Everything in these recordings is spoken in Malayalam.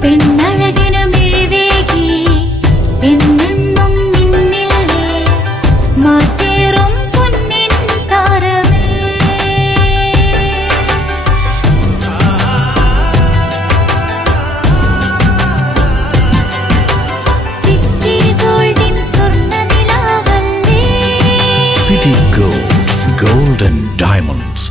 City Gold and Diamonds.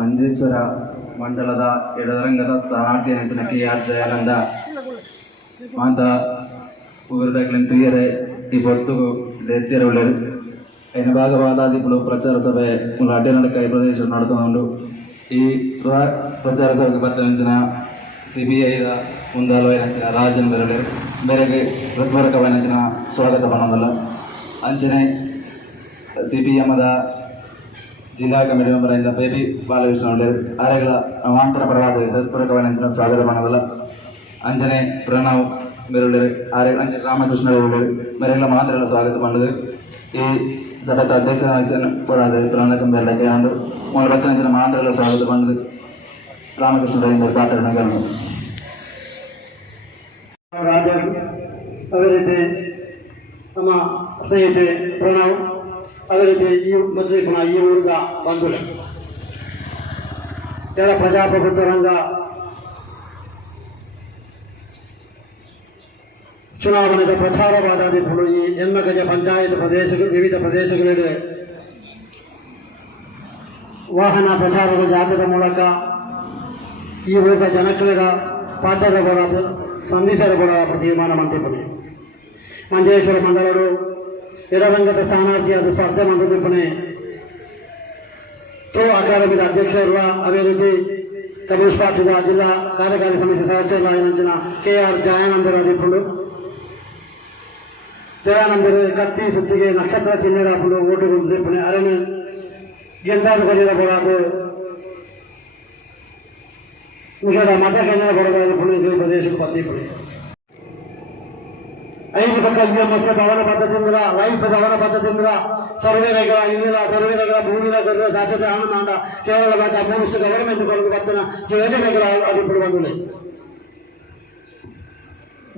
Manjeshwar ಮಂಡಲದ ಎಡರಂಗದ സ്ഥാനാർത്ഥಿ ನೆಂಚಿನ KR ಜಯಾನಂದ ಮಾಂತ ಊರದಾಗಲಿನ ತುಯ್ಯರೆ ಈ ಬೊತ್ತು ಎತ್ತಿರವುಳ್ಳರು അതിന് ഭാഗമാകാതെ ഇപ്പോൾ പ്രചാര സഭ അട്ടിയനടക്കായി പ്രദേശം നടത്തുന്നുണ്ട്. ഈ പ്രചാര സഭയ്ക്ക് 15 CBI ಮುಂದಾಲೋಚನ ರಾಜನ್ ಬೆರಳು ಬೇರೆಗೆ ಪ್ರತಿಭಟಕವನ್ನ ಸ್ವಾಗತ ಮಾಡೋದಲ್ಲ ಅಂಚನೆ CPM ಜಿಲ್ಲಾ ಕಮಿಟಿ ಮೆಂಬರ್ ಆದ ಬೇಬಿ ಬಾಲಕೃಷ್ಣ ಒಳ್ಳೆಯರು ಆರೆಗಳ ಅವಾಂತರ ಪರವಾದ ಹೃತ್ಪೂರ್ವಕವನ್ನ ಸ್ವಾಗತ ಮಾಡೋದಲ್ಲ ಅಂಜನೆ ಪ್ರಣವ್ ಬೆರಳು ಆರೆ ಅಂಜನೆ ರಾಮಕೃಷ್ಣ ಒಳ್ಳೆಯರು ಬೇರೆಗಳ ಮಾತ್ರ ಸ್ವಾಗತ ಮಾಡೋದು. ಈ ಸಭೆಯ ಅಧ್ಯಕ್ಷ ಪರಾದ ಪ್ರಣಕಂ ಬೆರಳಕ್ಕೆ ಅಂದು 15 ಜನ ಮಾತ್ರ ಸ್ವಾಗತ ಮಾಡೋದು. ರಾಮಕೃಷ್ಣ ಪಾತ್ರಗಳನ್ನು ರಾಜನ್ ಅದೇ ರೀತಿ ನಮ್ಮ ಸ್ನೇಹಿತೆ ಪ್ರಣವ್ ಅದೇ ರೀತಿ ಈ ಮತ್ತೆ ಪುನಃ ಈ ಊರಿನ ಬಂಧುಗಳು ಎಲ್ಲ ಪ್ರಜಾಪ್ರಭುತ್ವ ರಂಗ ಚುನಾವಣೆಯ ಪ್ರಚಾರವಾದಾದಿಗಳು ಈ ಹೆಣ್ಮಗಜ ಪಂಚಾಯತ್ ವಿವಿಧ ಪ್ರದೇಶಗಳಿಗೆ ವಾಹನ ಪ್ರಚಾರದ ಜಾಥದ ಮೂಲಕ ಈ ಊರಿನ ಜನಕ್ರಿಯ ಪಾತ್ರರಬಾದ ಸಂಧಿಸರಬಡ ತೀರ್ಮಾನ ಮಂತ್ರಿಪಣೆ ಮಂಜೇಶ್ವರ ಮಂಡಲರು ಎಡರಂಗದ ಸ್ಥಾನಾರ್ಥಿಯಾದ ಸ್ಪರ್ಧೆ ಮಂತ್ರಿಪಣೆ ಥ್ರೋ ಅಕಾಡೆಮಿದ ಅಧ್ಯಕ್ಷರ ಅದೇ ರೀತಿ ಕಮ್ಯುನಿಸ್ಟ್ ಪಾರ್ಟಿದ ಜಿಲ್ಲಾ ಕಾರ್ಯಕಾರಿ ಸಮಿತಿ ಸದಸ್ಯರಾದ KR ಜಯಾನಂದರ ಅಧಿಪರು ಜಯಾನಂದರು ಕತ್ತಿ ಸುತ್ತಿಗೆ ನಕ್ಷತ್ರ ಚಿಹ್ನೆಗಳು ಓಟು ಹೊಂದಿಪಣೆ ಅರಣ್ಯ ಗೆಂದಾದ ಬರೆಯಬಾರದು ಮುಖ್ಯ ಮತ ಕೇಂದ್ರ ಬರೋದಾದ ಪುಣೆ ಪ್ರದೇಶಕ್ಕೆ ಬಂದಿಪಣೆ 5 ಪಕ್ಕ EMS ಭವನ ಪದ್ಧತಿಯಿಂದ ಲೈಫ್ ಭವನ ಪದ್ಧತಿಯಿಂದ ಸರ್ವೇಗಳ ಇನ್ನಿಲ್ಲ ಸರ್ವೇಗಳ ಭೂಮಿಲ ಸರ್ವೆ ಸಾಧ್ಯತೆ ಹಣ ಕೇರಳ ರಾಜ್ಯ ಅಪೋಸ್ಟ್ ಗವರ್ಮೆಂಟ್ ಬರೋದು ಬರ್ತನ ಯೋಜನೆಗಳ ಅಡಿಪಡು ಬಂದಿದೆ.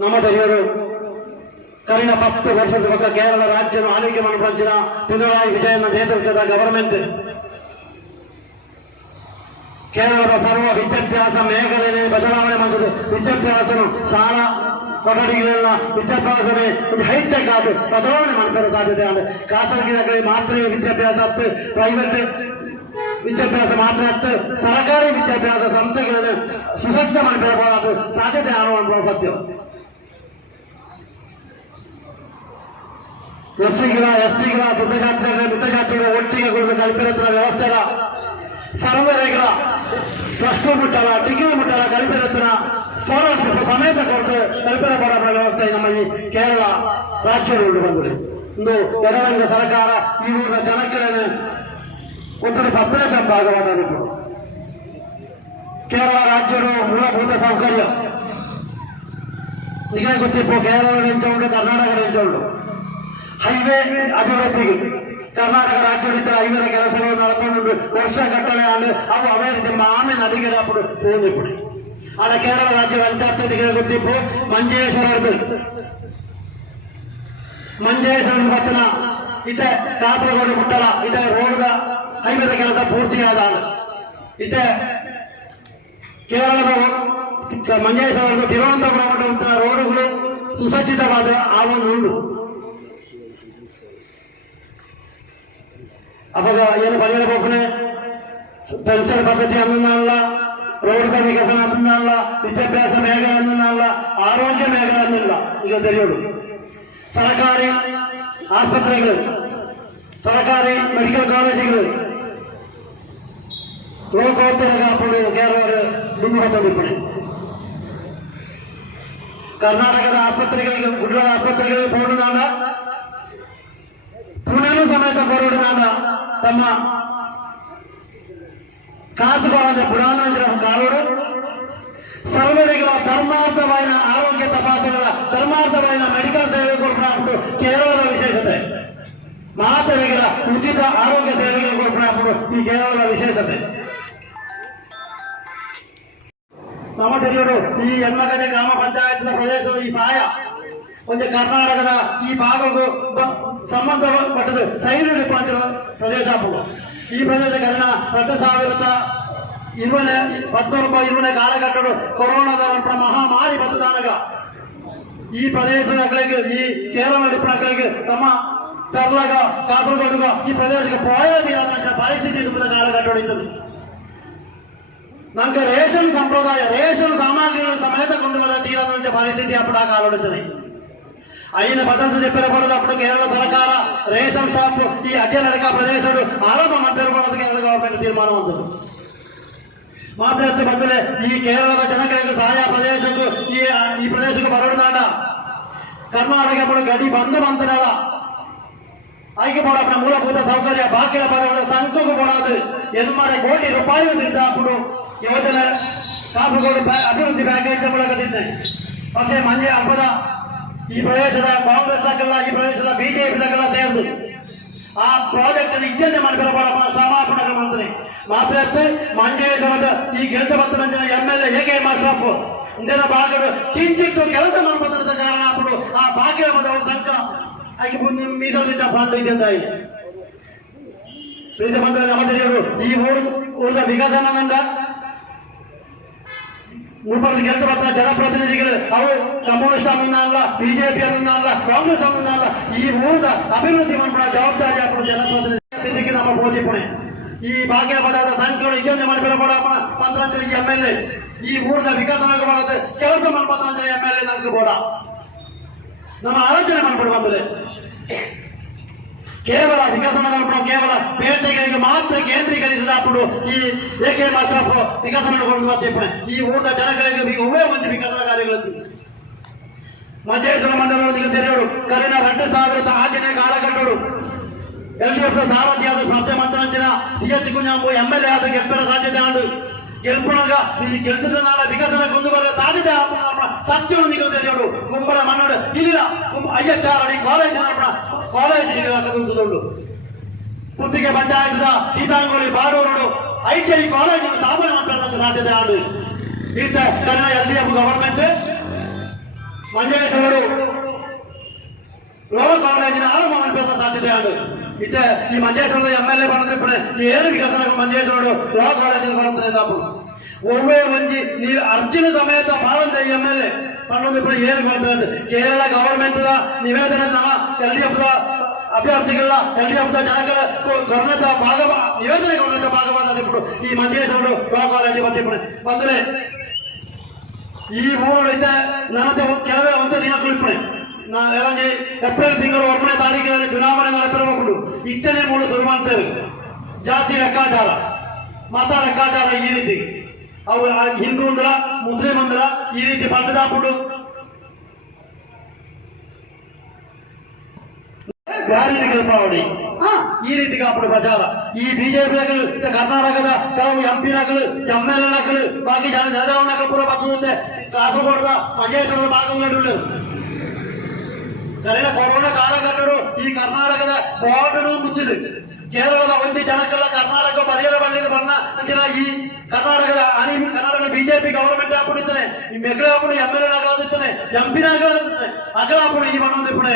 ನಮ್ಮ ಹಿರಿಯರು ಕಳೆದ 10 ವರ್ಷದ ಪಕ್ಕ ಕೇರಳ ರಾಜ್ಯ ಆಳ್ವಿಕೆ ಮಾಡಿದ ಪಿಣರಾಯಿ ವಿಜಯನ್ ನೇತೃತ್ವದ ಗವರ್ಮೆಂಟ್ ಕೇರಳದ ಸರ್ವ ವಿದ್ಯಾಭ್ಯಾಸ ಮೇಘಲೆ ಬದಲಾವಣೆ ಮಾಡಿದ್ದು. ವಿದ್ಯಾಭ್ಯಾಸ ಶಾಲಾ ಕೊಠಡಿಗಳೆಲ್ಲ ವಿದ್ಯಾಭ್ಯಾಸನೇ ಒಂದು ಹೈಟೆಕ್ ಆದ ಬದಲಾವಣೆ ಮಾಡ್ತಿರೋ ಸಾಧ್ಯತೆ ಆದರೆ ಖಾಸಗಿ ಮಾತ್ರ ವಿದ್ಯಾಭ್ಯಾಸ ಹತ್ತು ಪ್ರೈವೇಟ್ ವಿದ್ಯಾಭ್ಯಾಸ ಮಾತ್ರ ಹತ್ತು ಸರ್ಕಾರಿ ವಿದ್ಯಾಭ್ಯಾಸ ಸಂಸ್ಥೆಗಳನ್ನು ಸುಸಜ್ಜ ಮಾಡಿರಬಹುದು ಸಾಧ್ಯತೆ ಆಗುವ ಸತ್ಯ. SCಗಳ STಗಳ ಮಿತಜಾತಿಗಳ ಒಟ್ಟಿಗೆ ಕುರಿತ ಕಲ್ಪಿರತ್ನ ವ್ಯವಸ್ಥೆ ಇಲ್ಲ. ಸರ್ವರೆಗಳ ಪ್ಲಸ್ 2 ಮುಟ್ಟಲ್ಲ ಡಿಗ್ರಿ ಮುಟ್ಟಲ್ಲ ಕಲ್ಪಿರತ್ನ ಸ್ಕಾಲರ್ಶಿಪ್ ಸಮೇತ ಕೊರತೆ ಕಲ್ಪನೆ ಮಾಡೋ ವ್ಯವಸ್ಥೆ ನಮ್ಮ ಈ ಕೇರಳ ರಾಜ್ಯದಲ್ಲಿ ಬಂದಿದೆ. ಒಂದು ಎಡರಂಗ ಸರ್ಕಾರ ಈ ಊರಿನ ಜನಕ್ಕೆ ಒಂದು ಭದ್ರತೆ ಭಾಗವಾದದ್ದು. ಕೇರಳ ರಾಜ್ಯದ ಮೂಲಭೂತ ಸೌಕರ್ಯ ಈಗ ಗೊತ್ತಿಪ್ಪು ಕೇರಳ ಹೆಂಚ ಉಂಟು ಕರ್ನಾಟಕ ಹೆಂಚ ಉಂಟು. ಹೈವೇ ಅಭಿವೃದ್ಧಿಗೆ ಕರ್ನಾಟಕ ರಾಜ್ಯದ ಹೈವೇದ ಕೆಲಸಗಳು ನಡ್ಕೊಂಡು ವರ್ಷ ಕಟ್ಟಲೆ ಆಡು ಅವು ಅವೇ ರೀತಿ ಆಮೇಲೆ ನಡಿಗೆರೆ ಅప్పుడు ಹೋಗಿಬಿಡಿ ಆಡ ಕೇರಳ ರಾಜ್ಯ ಪಂಚಾಯತ್ ಗೊತ್ತಿಪ್ಪು ಮಂಜೇಶ್ವರದ ಪತ್ತನ ಇತ್ತೆ ಕಾಸರಗೋಡು ಮುಟ್ಟಲ ಇತ್ತೆ ರೋಡ್ದ ಹೈವೇದ ಕೆಲಸ ಪೂರ್ತಿಯಾದ ಇತ್ತೆ ಕೇರಳದ ಮಂಜೇಶ್ವರದ ತಿರುವನಂತಪುರ ಮಟ್ಟ ರೋಡುಗಳು ಸುಸಜ್ಜಿತವಾದ ಆವೊಂದು ಉಂಟು. ಅವಾಗ ಏನು ಬಗೆಯ ಹೋಗ್ನೆ ಪೆನ್ಷನ್ ಪದ್ಧತಿ ಅನ್ನಲ್ಲ, ರೋಡ್ದ ವಿಕಸನ ಅನ್ನಲ್ಲ, ವಿದ್ಯಾಭ್ಯಾಸ ಮೇಘ ಅನ್ನಲ್ಲ, ಆರೋಗ್ಯ ಮೇಘ ಅನ್ನಲ್ಲ. ಈಗ ತೆರೆಯೋಡು ಸರ್ಕಾರಿ ಆಸ್ಪತ್ರೆಗಳು, ಸರ್ಕಾರಿ ಮೆಡಿಕಲ್ ಕಾಲೇಜುಗಳು ಲೋಕೋತ್ತರ ಕಾಪಡು ಕೇರಳ ಡಿಂಬತ್ತೊಂದಿಪ್ಪಣೆ ಕರ್ನಾಟಕದ ಆಸ್ಪತ್ರೆಗಳಿಗೆ ಗುಡ್ಡದ ಆಸ್ಪತ್ರೆಗಳಿಗೆ ಪೋಡುನಾಡ ಪುಣೆನೂ ಸಮೇತ ಕೊರೋಡುನಾಡ ತಮ್ಮ ಕಾಸುಗಳಾದ ಬುಡಾನಂತರ ಕಾಲೋಡು ಸರ್ವರಿಗಳ ಧರ್ಮಾರ್ಥమైన ಆರೋಗ್ಯ ತಪಾಸಣೆಗಳ ಧರ್ಮಾರ್ಥమైన ಮೆಡಿಕಲ್ ಸೇವೆ ಕೊರಪಣೆ ಕೇರಳದ ವಿಶೇಷತೆ ಮಾತರಿಗಳ ಉಚಿತ ಆರೋಗ್ಯ ಸೇವೆಗಳು ಕೊರಪಣೆ ಈ ಕೇರಳದ ವಿಶೇಷತೆ ನಮ್ಮ ತಿಳಿಯೋಡು ಈ ಹೆಣ್ಮಗನೆ ಗ್ರಾಮ ಪಂಚಾಯತ್ ಪ್ರದೇಶದ ಈ ಸಹಾಯ ಒಂದು ಕರ್ನಾಟಕದ ಈ ಭಾಗಕ್ಕೂ ಸಂಬಂಧಪಟ್ಟದು ಸೈಡ್ ಡಿಪಾಂಚಿರುವ ಪ್ರದೇಶ ಈ ಪ್ರದೇಶ ಕರ್ನ 2019 ಕಾಲಘಟ್ಟಗಳು ಕೊರೋನಾದ ಮಹಾಮಾರಿ ಬತ್ತದಾನಗ ಈ ಪ್ರದೇಶದ ಮಕ್ಕಳಿಗೆ ಈ ಕೇರಳ ಮಕ್ಕಳಿಗೆ ತಮ್ಮ ತರ್ಲಾಗ ಕಾಸರಗೋಡುಗ ಈ ಪ್ರದೇಶಕ್ಕೆ ಪೋಯದ ಪರಿಸ್ಥಿತಿ ತುಂಬದ ಕಾಲಘಟ್ಟ ಇದ್ದದು ನಂಗೆ ರೇಷನ್ ಸಂಪ್ರದಾಯ ರೇಷನ್ ಸಾಮಗ್ರಿಗಳ ಸಮೇತ ಕೊಂದು ತೀರದ ಪರಿಸ್ಥಿತಿ ಅಪ್ಪಡ ಕಾಲೊಡುತ್ತದೆ అయిన భద్రత చెప్పినప్పుడు అప్పుడు కేరళ సర్కార రేషన్ షాప్ ఈ అడ్డనడక ప్రదేశుడు ఆరంభ మంత్రి కేరళ గవర్నమెంట్ తీర్మానం అవుతుంది ಮಾತ್ರ ಬಂದರೆ ಈ ಕೇರಳದ ಜನಗಳಿಗೆ ಸಹಾಯ ಪ್ರದೇಶಕ್ಕೂ ಈ ಪ್ರದೇಶಕ್ಕೆ ಬರೋದಾಡ ಕರ್ನಾಟಕ ಗಡಿ ಬಂದು ಬಂತನಲ್ಲ ಆಯ್ಕೆ ಮಾಡೋಣ ಮೂಲಭೂತ ಸೌಕರ್ಯ ಬಾಕಿಯ ಪದಗಳ ಸಂಖ್ಯೆಗೂ ಕೊಡೋದು 8 ಕೋಟಿ ರೂಪಾಯಿ ಅప్పుడు ಯೋಜನೆ ಕಾಸರಗೋಡು ಅಭಿವೃದ್ಧಿ ಪ್ಯಾಕೇಜ್ ಮೂಲಕ ತಿಂದೆ പക്ഷേ ಮಂಜೆ ಹಬ್ಬದ ಈ ಪ್ರದೇಶದ ಕಾಂಗ್ರೆಸ್ ದಾಖಲ ಈ ಪ್ರದೇಶದ ಬಿಜೆಪಿ ದಾಖಲ ಸೇರಿದು ಆ ಪ್ರಾಜೆಕ್ಟ್ ಅನ್ನು ಇತ್ಯಂತ ಮಾಡಿರಬಾರಪ್ಪ ಸಮಾಪನ ಮಂತ್ರಿ ಮಾತ್ರ ಮಂಜೇಶ್ವರದ ಈ ಗೆಲ್ತ ಬಂದ ಜನ MLA ಹೇಗೆ ಮಾಸ್ರಪ್ಪ ಇಂದಿನ ಭಾಗಗಳು ಕಿಂಚಿತ್ತು ಕೆಲಸ ಮಾಡಬಂದ ಕಾರಣ ಅప్పుడు ಆ ಭಾಗ್ಯ ಪದಗಳ ಸಂಖ್ಯ ಆಗಿ ಮೀಸಲಿಟ್ಟ ಫಂಡ್ ಇದೆ ಅಂತ ಪ್ರೀತಿ ಬಂದ ನಮ್ಮ ತಿಳಿಯೋರು ಈ ಊರಿನ ವಿಕಸನದಿಂದ ಮುಪ್ಪತ್ತು ಗೆಲ್ತ ಬರ್ತಾ ಜನಪ್ರತಿನಿಧಿಗಳು ಅವರು ಕಮ್ಯುನಿಸ್ಟ್ ಅನ್ನಲ್ಲ ಬಿಜೆಪಿ ಅನ್ನಲ್ಲ ಕಾಂಗ್ರೆಸ್ ಅನ್ನಲ್ಲ ಈ ಊರದ ಅಭಿವೃದ್ಧಿ ಮಾಡುವ ಜವಾಬ್ದಾರಿ ಅప్పుడు ಜನಪ್ರತಿನಿಧಿಗೆ ನಮ್ಮ ಬೋಧಿಪಣೆ ಈ ಭಾಗ್ಯ ಪದಾರ್ಥ ಸಂಖ್ಯೆಗಳು ಇದನ್ನೇ ಮಾಡಿಬಿಡಬೇಡಪ್ಪ 15 MLA ಈ ಊರದ ವಿಕಸನ ಮಾಡೋದು ಕೆಲಸ ಮಾಡ್ಬೋದು MLA ನಂಗೆ ಬೋಡ ನಮ್ಮ ಆಲೋಚನೆ ಮಾಡ್ಬಿಡು ಬಂದರೆ ಕೇವಲ ವಿಕಸನ ಕೇವಲ ಪೇಟೆಗಳಿಗೆ ಮಾತ್ರ ಕೇಂದ್ರೀಕರಿಸಿದ ಅప్పుడు ಈ ಏಕೆ ಮಾಸ್ರಪ್ಪ ವಿಕಸನಗೊಂಡು ಬರ್ತಿಪ್ಪಣೆ ಈ ಊರದ ಜನಗಳಿಗೆ ಉಭಯ ಮಂದಿ ವಿಕಸನ ಕಾರ್ಯಗಳದ್ದು ಮಂಜೇಶ್ವರ ಮಂಡಲದೊಂದಿಗೆ ತೆರೆಯೋಡು ಕರಿನ 2000 ಆಚರಣೆ ಕಾಲಘಟ್ಟಗಳು LDF ಸಾರಥಿಯಾದ ಸ್ಪರ್ಧೆ ಮಂತ್ರಾಂಚನ CH ಕುഞ്ഞാമ്പು MLA ಆದ ಗೆಲ್ಪರ ಸಾಧ್ಯತೆ ಆಂಡು ಗೆಲ್ಪಣಗ ಇದು ಗೆಲ್ತಿದ್ರೆ ನಾಳೆ ವಿಕಸನ ಕೊಂದು ಬರಲು ಸಾಧ್ಯತೆ ಸತ್ಯವನ್ನು ತೆರೆಯೋಡು ಕುಂಬಳ ಮಣ್ಣೋಡು ಇಲ್ಲ ಅಯ್ಯಚಾರಡಿ college ನಿಲ್ಲುಂಟು Puttige ಪಂಚಾಯತ್ದ ಸೀತಾಂಗೋಳಿ Badoor ITI college ಸ್ಥಾಪನೆ ಮಾಡಬೇಕು ಸಾಧ್ಯತೆ ಆಂಡು ಇತ್ತ ಕನ್ನಡ LDF ಗವರ್ಮೆಂಟ್ ಮಂಜೇಶ್ವರು ಲೋ ಕಾಲೇಜಿನ ಆರಂಭ ಮಾಡಬೇಕು ಸಾಧ್ಯತೆ ಆಂಡು ಇತ್ತ ಈ ಮಂಜೇಶ್ವರದ MLA ಬಂದಿಪ್ಪಡೆ ಏನು ವಿಕಸನ ಮಂಜೇಶ್ವರಡು ಲೋ ಕಾಲೇಜಿನ ಕೊಡುತ್ತದೆ ಒವ್ವೇ ಒಂಜಿ ನೀವು ಅರ್ಜಿನ ಸಮೇತ ಬಾಳಂದ MLA ಪಣ್ಣದಿಪ್ಪಡೆ ಏನು ಕೊಡ್ತಾರೆ ಕೇರಳ ಗವರ್ಮೆಂಟ್ ನಿವೇದನೆ ನಮ್ಮ LDF ಅಭ್ಯರ್ಥಿಗಳ LDF ಜನಗಳ ಗಮನದ ನಿವೇದನೆ ಗಮನದ ಭಾಗವಾದప్పుడు ಈ ಮಂಜೇಶ್ವರಡು ಲೋ ಕಾಲೇಜ್ ಬಂದ್ರೆ ಈ ಮೂರು ಇದ್ದ ನನಗೆ ಕೆಲವೇ ಒಂದು ದಿನಗಳು ಇಪ್ಪಣೆ ಏಪ್ರಿಲ್ ತಿಂಗಳು 1ನೇ ತಾರೀಕಿನಲ್ಲಿ ಚುನಾವಣೆ ನಡೆಸಿರಬಹುದು ಇತ್ತನೇ ಮೂಲ ಶುರು ಮಾಡ್ತೇವೆ ಜಾತಿ ಲೆಕ್ಕಾಚಾರ ಮತ ಲೆಕ್ಕಾಚಾರ ಈ ರೀತಿ ಅವು ಹಿಂದೂ ಅಂದ್ರ ಮುಸ್ಲಿಂ ಅಂದ್ರ ಈ ರೀತಿ ಬಂದದಾಪುಡು ಬ್ಯಾರಿನ ಕಲ್ಪಾವಳಿ ಈ ರೀತಿ ಕಾಪುಡು ಪ್ರಚಾರ ಈ ಬಿಜೆಪಿಗಳು ಕರ್ನಾಟಕದ ಕೆಲವು MP MLA ಬಾಕಿ ಜನ നേതാവുകളൊക്കെ ಪೂರ ಬರ್ತದಂತೆ ಕಾಸರಗೋಡದ ಮಂಜೇಶ್ವರದ ಭಾಗಗಳು ಕರೆನ ಕೊರೋನಾ ಕಾಲಘಟ್ಟಗಳು ಈ ಕರ್ನಾಟಕದ ಬಾರ್ಡರ್ ಮುಚ್ಚಿದೆ ಕೇರಳದ ಒಂದು ಜನಕ್ಕೆಲ್ಲ ಕರ್ನಾಟಕ ಬರೆಯಲು ಬಳ್ಳಿದ ಬಣ್ಣ ಅಂತಿನ ಈ ಕರ್ನಾಟಕದ ಕರ್ನಾಟಕದ ಬಿಜೆಪಿ ಗವರ್ಮೆಂಟ್ ಹಾಕೊಂಡಿದ್ದಾನೆ ಈ ಮೆಗ್ರೆ ಹಾಕೊಂಡು MLA ಆಗಲಾದಿದ್ದಾನೆ MP ಆಗಲಾದಿದ್ದಾನೆ ಅಗಲ ಹಾಕೊಂಡು ಈ ಬಣ್ಣ ದಿಪ್ಪಣೆ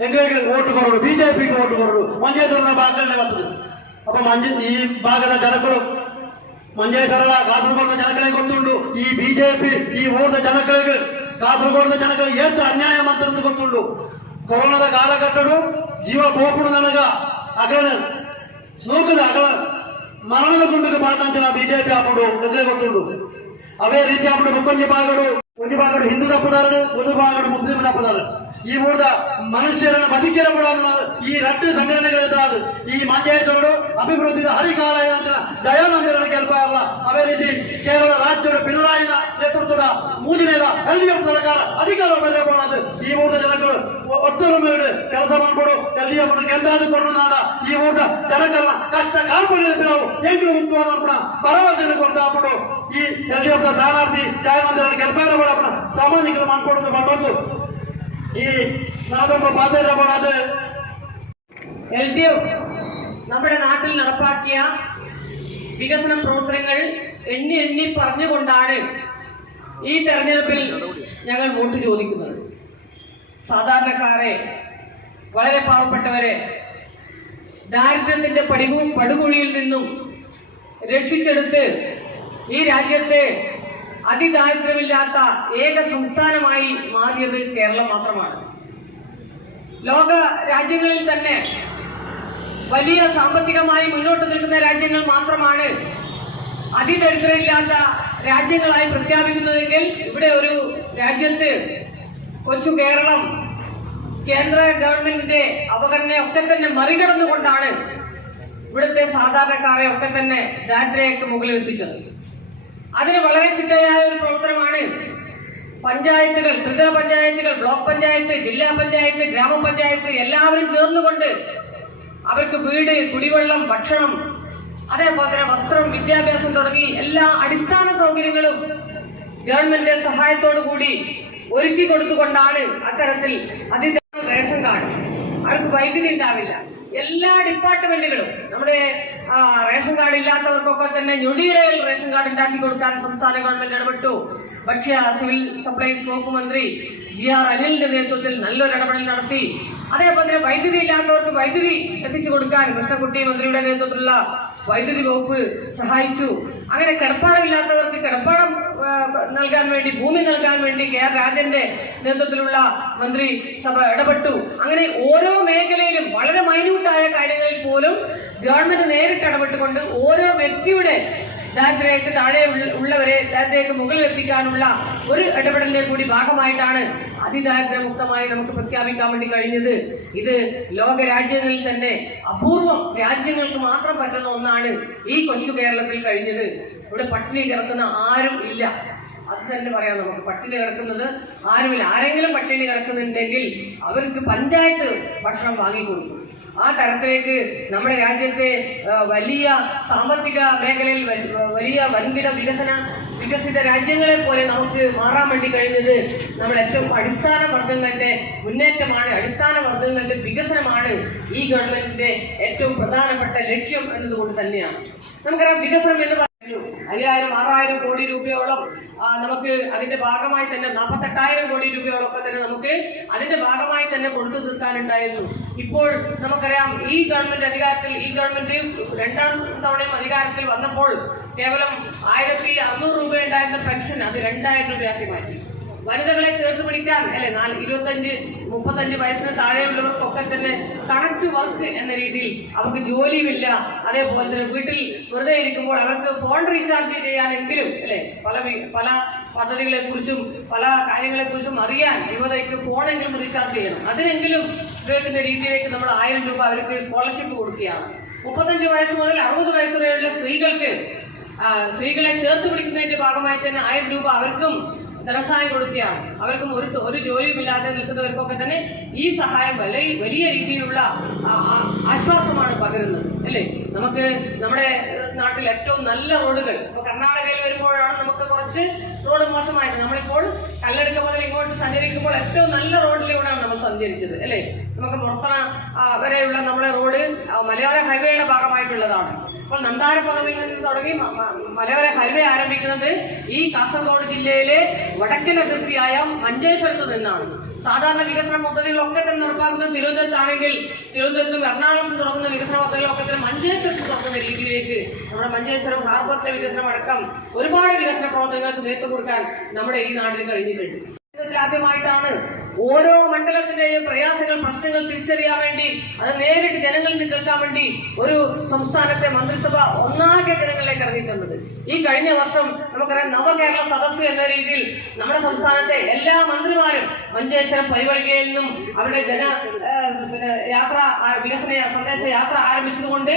ಹೆಂಗೆ ಓಟು ಕೊರೋಡು ಬಿಜೆಪಿಗೆ ಓಟು ಕೊರೋಡು ಮಂಜೇಶ್ವರದ ಭಾಗಗಳನ್ನೇ ಬರ್ತದೆ ಅಪ್ಪ ಈ ಭಾಗದ ಜನಗಳು ಮಂಜೇಶ್ವರದ ಕಾಸರಗೋಡದ ಜನಗಳಿಗೆ ಗೊತ್ತುಂಟು ಈ ಬಿಜೆಪಿ ಈ ಊರದ ಜನಗಳಿಗೆ ಕಾಸರಗೋಡದ ಜನಗಳಿಗೆ ಎಷ್ಟು ಅನ್ಯಾಯ ಮಾತ್ರ ಗೊತ್ತುಂಟು ಕೊರೋನಾದ ಕಾಲಘಟ್ಟಡು ಜೀವ ಪೋಪುಡು ನನಗ ಅಗಲ ನೂಕದ ಅಗಲ ಮರಣದ ಗುಂಡಿಗೆ ಪಾಠಂಚನ ಬಿಜೆಪಿ ಹಾಕೊಂಡು ಎದುರೇ ಗೊತ್ತುಂಟು ಅವೇ ರೀತಿ ಹಾಕೊಂಡು ಒಂಜಿ ಭಾಗಡು ಹಿಂದೂ ತಪ್ಪದಾರಡು ಒಂದು ಭಾಗಡು ಮುಸ್ಲಿಂ ತಪ್ಪದಾರಡು ഈ കൂടുതൽ ಮನುಷ್ಯರನ್ನು ಬದುಕಿರಬಹುದು ಈ ರಟ್ಟು ಸಂಘಟನೆಗಳಿದ್ದಾವೆ ಈ ಮಂಜೇಶ್ವರರು ಅಭಿವೃದ್ಧಿ ಹರಿಕಾಲ ದಯಾನಂದರನ್ನು ಕೆಲಪಾರಲ್ಲ ಅವೇ ರೀತಿ ಕೇರಳ ರಾಜ್ಯದ ಪಿಣರಾಯಿ ನೇತೃತ್ವದ ಮೂಜನೇದ LDF ಸರ್ಕಾರ ಅಧಿಕಾರ ಬರಬಹುದು ಈ ಮೂರ್ತ ಜನಗಳು ಒತ್ತೊರಮೆಯು ಕೆಲಸ ಮಾಡ್ಕೊಡು LDF ಗೆದ್ದಾದುಕೊಂಡು ನಾಡ ಈ ಮೂರ್ತ ಜನಗಳನ್ನ ಕಷ್ಟ ಕಾಲ್ಪಡಿಸಿದ್ರೆ ನಾವು ಎಂಗಳು ಮುಕ್ತವಾದ ಭರವಸೆಯನ್ನು ಕೊಡ್ತಾಬಿಟ್ಟು ಈ LDF സ്ഥാനാർത്ഥി ദയാനന്ദರನ್ನು ಕೆಲಸ ಸಾಮಾಜಿಕರು ಮಾಡ್ಕೊಡೋದು ಮಾಡೋದು ഈ LDF നമ്മുടെ നാട്ടിൽ നടപ്പാക്കിയ വികസന പ്രവർത്തനങ്ങൾ എണ്ണി എണ്ണി പറഞ്ഞുകൊണ്ടാണ് ഈ തെരഞ്ഞെടുപ്പിൽ ഞങ്ങൾ വോട്ട് ചോദിക്കുന്നത്. സാധാരണക്കാരെ, വളരെ പാവപ്പെട്ടവരെ ദാരിദ്ര്യത്തിന്റെ പടുകുഴിയിൽ നിന്നും രക്ഷിച്ചെടുത്ത് ഈ രാജ്യത്തെ അതിദാരിദ്ര്യമില്ലാത്ത ഏക സംസ്ഥാനമായി മാറിയത് കേരളം മാത്രമാണ്. ലോക രാജ്യങ്ങളിൽ തന്നെ വലിയ സാമ്പത്തികമായി മുന്നോട്ട് നിൽക്കുന്ന രാജ്യങ്ങൾ മാത്രമാണ് അതിദരിദ്രമില്ലാത്ത രാജ്യങ്ങളായി പ്രഖ്യാപിക്കുന്നതെങ്കിൽ ഇവിടെ ഒരു രാജ്യത്ത് കൊച്ചു കേരളം കേന്ദ്ര ഗവൺമെന്റിന്റെ അവഗണനയൊക്കെ തന്നെ മറികടന്നുകൊണ്ടാണ് ഇവിടുത്തെ സാധാരണക്കാരെ ഒക്കെ തന്നെ ദാരിദ്ര്യക്ക് മുകളിൽ എത്തിച്ചത്. അതിന് വളരെ ചിട്ടയായ ഒരു പ്രവർത്തനമാണ് പഞ്ചായത്തുകൾ, ത്രിതല പഞ്ചായത്തുകൾ, ബ്ലോക്ക് പഞ്ചായത്ത്, ജില്ലാ പഞ്ചായത്ത്, ഗ്രാമപഞ്ചായത്ത് എല്ലാവരും ചേർന്നുകൊണ്ട് അവർക്ക് വീട്, കുടിവെള്ളം, ഭക്ഷണം, അതേപോലെ തന്നെ വസ്ത്രം, വിദ്യാഭ്യാസം തുടങ്ങി എല്ലാ അടിസ്ഥാന സൗകര്യങ്ങളും ഗവൺമെന്റ് സഹായത്തോടു കൂടി ഒരുക്കി കൊടുത്തുകൊണ്ടാണ് അത്തരത്തിൽ റേഷൻ കാർഡ്, അവർക്ക് വൈദ്യുതി ഉണ്ടാവില്ല, എല്ലാ ഡിപ്പാർട്ട്മെന്റുകളും നമ്മുടെ റേഷൻ കാർഡ് ഇല്ലാത്തവർക്കൊക്കെ തന്നെ ഞൊടിയിടയിൽ റേഷൻ കാർഡ് ഉണ്ടാക്കി കൊടുക്കാൻ സംസ്ഥാന ഗവൺമെന്റ് ഇടപെട്ടു. ഭക്ഷ്യ സിവിൽ സപ്ലൈസ് വകുപ്പ് മന്ത്രി GR അനിലിന്റെ നേതൃത്വത്തിൽ നല്ലൊരു ഇടപെടൽ നടത്തി. അതേപോലെ തന്നെ വൈദ്യുതി ഇല്ലാത്തവർക്ക് വൈദ്യുതി എത്തിച്ചു കൊടുക്കാൻ കൃഷ്ണൻകുട്ടി മന്ത്രിയുടെ നേതൃത്വത്തിലുള്ള വൈദ്യുതി വകുപ്പ് സഹായിച്ചു. അങ്ങനെ കിടപ്പാടമില്ലാത്തവർക്ക് കിടപ്പാടം നൽകാൻ വേണ്ടി, ഭൂമി നൽകാൻ വേണ്ടി KR രാജന്റെ നേതൃത്വത്തിലുള്ള മന്ത്രി സഭ ഇടപെട്ടു. അങ്ങനെ ഓരോ മേഖലയിലും വളരെ മൈന്യൂട്ടായ കാര്യങ്ങളിൽ പോലും ഗവൺമെന്റ് നേരിട്ട് ഇടപെട്ടുകൊണ്ട് ഓരോ വ്യക്തിയുടെ ദാരിദ്ര്യക്ക് താഴെ ഉള്ളവരെ ദാരിദ്ര്യക്ക് മുകളിൽ എത്തിക്കാനുള്ള ഒരു ഇടപെടലിന്റെ കൂടി ഭാഗമായിട്ടാണ് അതിദാരിദ്ര്യമുക്തമായി നമുക്ക് പ്രഖ്യാപിക്കാൻ വേണ്ടി കഴിഞ്ഞത്. ഇത് ലോക രാജ്യങ്ങളിൽ തന്നെ അപൂർവം രാജ്യങ്ങൾക്ക് മാത്രം പറ്റുന്ന ഒന്നാണ് ഈ കൊച്ചു കേരളത്തിൽ കഴിഞ്ഞത്. ഇവിടെ പട്ടിണി കിടക്കുന്ന ആരും ഇല്ല, അത് തന്നെ പറയാം. നമുക്ക് പട്ടിണി കിടക്കുന്നത് ആരുമില്ല. ആരെങ്കിലും പട്ടിണി കിടക്കുന്നുണ്ടെങ്കിൽ അവർക്ക് പഞ്ചായത്ത് ഭക്ഷണം വാങ്ങിക്കൊടുക്കും. ആ തരത്തിലേക്ക് നമ്മുടെ രാജ്യത്തെ വലിയ സാമ്പത്തിക മേഖലയിൽ വലിയ വൻകിട വികസിത രാജ്യങ്ങളെ പോലെ നമുക്ക് മാറാൻ വേണ്ടി കഴിഞ്ഞത് നമ്മൾ ഏറ്റവും അടിസ്ഥാന വർഗങ്ങളുടെ മുന്നേറ്റമാണ്, അടിസ്ഥാന വർഗങ്ങളുടെ വികസനമാണ് ഈ ഗവൺമെന്റിന്റെ ഏറ്റവും പ്രധാനപ്പെട്ട ലക്ഷ്യം എന്നതുകൊണ്ട് തന്നെയാണ്. നമുക്കറിയാം, വികസനം എന്ന് 5,000-6,000 കോടി രൂപയോളം നമുക്ക് അതിന്റെ ഭാഗമായി തന്നെ 48,000 കോടി രൂപയോളമൊക്കെ തന്നെ നമുക്ക് അതിന്റെ ഭാഗമായി തന്നെ കൊടുത്തു തീർക്കാനുണ്ടായിരുന്നു. ഇപ്പോൾ നമുക്കറിയാം, ഈ ഗവൺമെന്റ് രണ്ടാം തവണയും അധികാരത്തിൽ വന്നപ്പോൾ കേവലം 1,600 രൂപ ഉണ്ടായിരുന്ന പെൻഷൻ അത് 2,000 രൂപയാക്കി മാറ്റി. വനിതകളെ ചേർത്ത് പിടിക്കാൻ അല്ലെ 25-35 വയസ്സിന് താഴെയുള്ളവർക്കൊക്കെ തന്നെ കണക്ട് വർക്ക് എന്ന രീതിയിൽ അവർക്ക് ജോലിയുമില്ല. അതേപോലെ തന്നെ വീട്ടിൽ വെറുതെ ഇരിക്കുമ്പോൾ അവർക്ക് ഫോൺ റീചാർജ് ചെയ്യാനെങ്കിലും അല്ലെ പല പദ്ധതികളെ കുറിച്ചും പല കാര്യങ്ങളെ കുറിച്ചും അറിയാൻ യുവതയ്ക്ക് ഫോണെങ്കിലും റീചാർജ് ചെയ്യണം. അതിനെങ്കിലും ഉപയോഗിക്കുന്ന രീതിയിലേക്ക് നമ്മൾ 1,000 രൂപ അവർക്ക് സ്കോളർഷിപ്പ് കൊടുക്കുകയാണ്. 35 വയസ്സ് മുതൽ 60 വയസ്സ് വരെയുള്ള സ്ത്രീകളെ ചേർത്ത് പിടിക്കുന്നതിന്റെ ഭാഗമായി തന്നെ 1,000 രൂപ അവർക്കും ധനസഹായം കൊടുക്കുകയാണ്. അവർക്കും ഒരു ജോലിയുമില്ലാതെ നിൽക്കുന്നവർക്കൊക്കെ തന്നെ ഈ സഹായം വലിയ രീതിയിലുള്ള ആശ്വാസമാണ് പകരുന്നത് അല്ലേ. നമുക്ക് നമ്മുടെ നാട്ടിൽ ഏറ്റവും നല്ല റോഡുകൾ ഇപ്പൊ കർണാടകയിൽ വരുമ്പോഴാണ് നമുക്ക് കുറച്ച് റോഡ് മോശമായത്. നമ്മളിപ്പോൾ കല്ലെടുക്ക മുതൽ ഇങ്ങോട്ട് സഞ്ചരിക്കുമ്പോൾ ഏറ്റവും നല്ല റോഡിലൂടെയാണ് നമ്മൾ സഞ്ചരിച്ചത് അല്ലേ. നമുക്ക് മുർത്തണ വരെയുള്ള നമ്മുടെ റോഡ് മലയോര ഹൈവേയുടെ ഭാഗമായിട്ടുള്ളതാണ്. അപ്പോൾ നന്ദാരപ്പദവിയിൽ നിന്ന് തുടങ്ങി മലയോര ഹൈവേ ആരംഭിക്കുന്നത് ഈ കാസർഗോഡ് ജില്ലയിലെ വടക്കൻ അതിർത്തിയായ മഞ്ചേശ്വരത്ത് നിന്നാണ്. സാധാരണ വികസന പദ്ധതികളൊക്കെ തന്നെ നടപ്പാക്കുന്നത് തിരുവനന്തപുരത്താണെങ്കിൽ തിരുവനന്തപുരത്തും എറണാകുളത്തും തുടങ്ങുന്ന വികസന പദ്ധതികളൊക്കെ തന്നെ മഞ്ചേശ്വരത്ത് തുടങ്ങുന്ന രീതിയിലേക്ക് നമ്മുടെ മഞ്ചേശ്വരം ഹാർബറിന്റെ വികസനം അടക്കം ഒരുപാട് വികസന പ്രവർത്തനങ്ങൾക്ക് നേതൃത്വം കൊടുക്കാൻ നമ്മുടെ ഈ നാടിന് കഴിഞ്ഞിട്ടുണ്ട്. ആദ്യമായിട്ടാണ് ഓരോ മണ്ഡലത്തിന്റെയും പ്രയാസങ്ങൾ, പ്രശ്നങ്ങൾ തിരിച്ചറിയാൻ വേണ്ടി അത് നേരിട്ട് ജനങ്ങളിൽ നിന്ന് കേൾക്കാൻ വേണ്ടി ഒരു സംസ്ഥാനത്തെ മന്ത്രിസഭ ഒന്നാകെ ജനങ്ങളിലേക്ക് ഇറങ്ങി ചെന്നത്. ഈ കഴിഞ്ഞ വർഷം നമുക്കറിയാം നവകേരള സദസ്സ് എന്ന രീതിയിൽ നമ്മുടെ സംസ്ഥാനത്തെ എല്ലാ മന്ത്രിമാരും മഞ്ചേശ്വരം പരിപാടികയിൽ നിന്നും അവരുടെ വികസന സന്ദേശ യാത്ര ആരംഭിച്ചതുകൊണ്ട്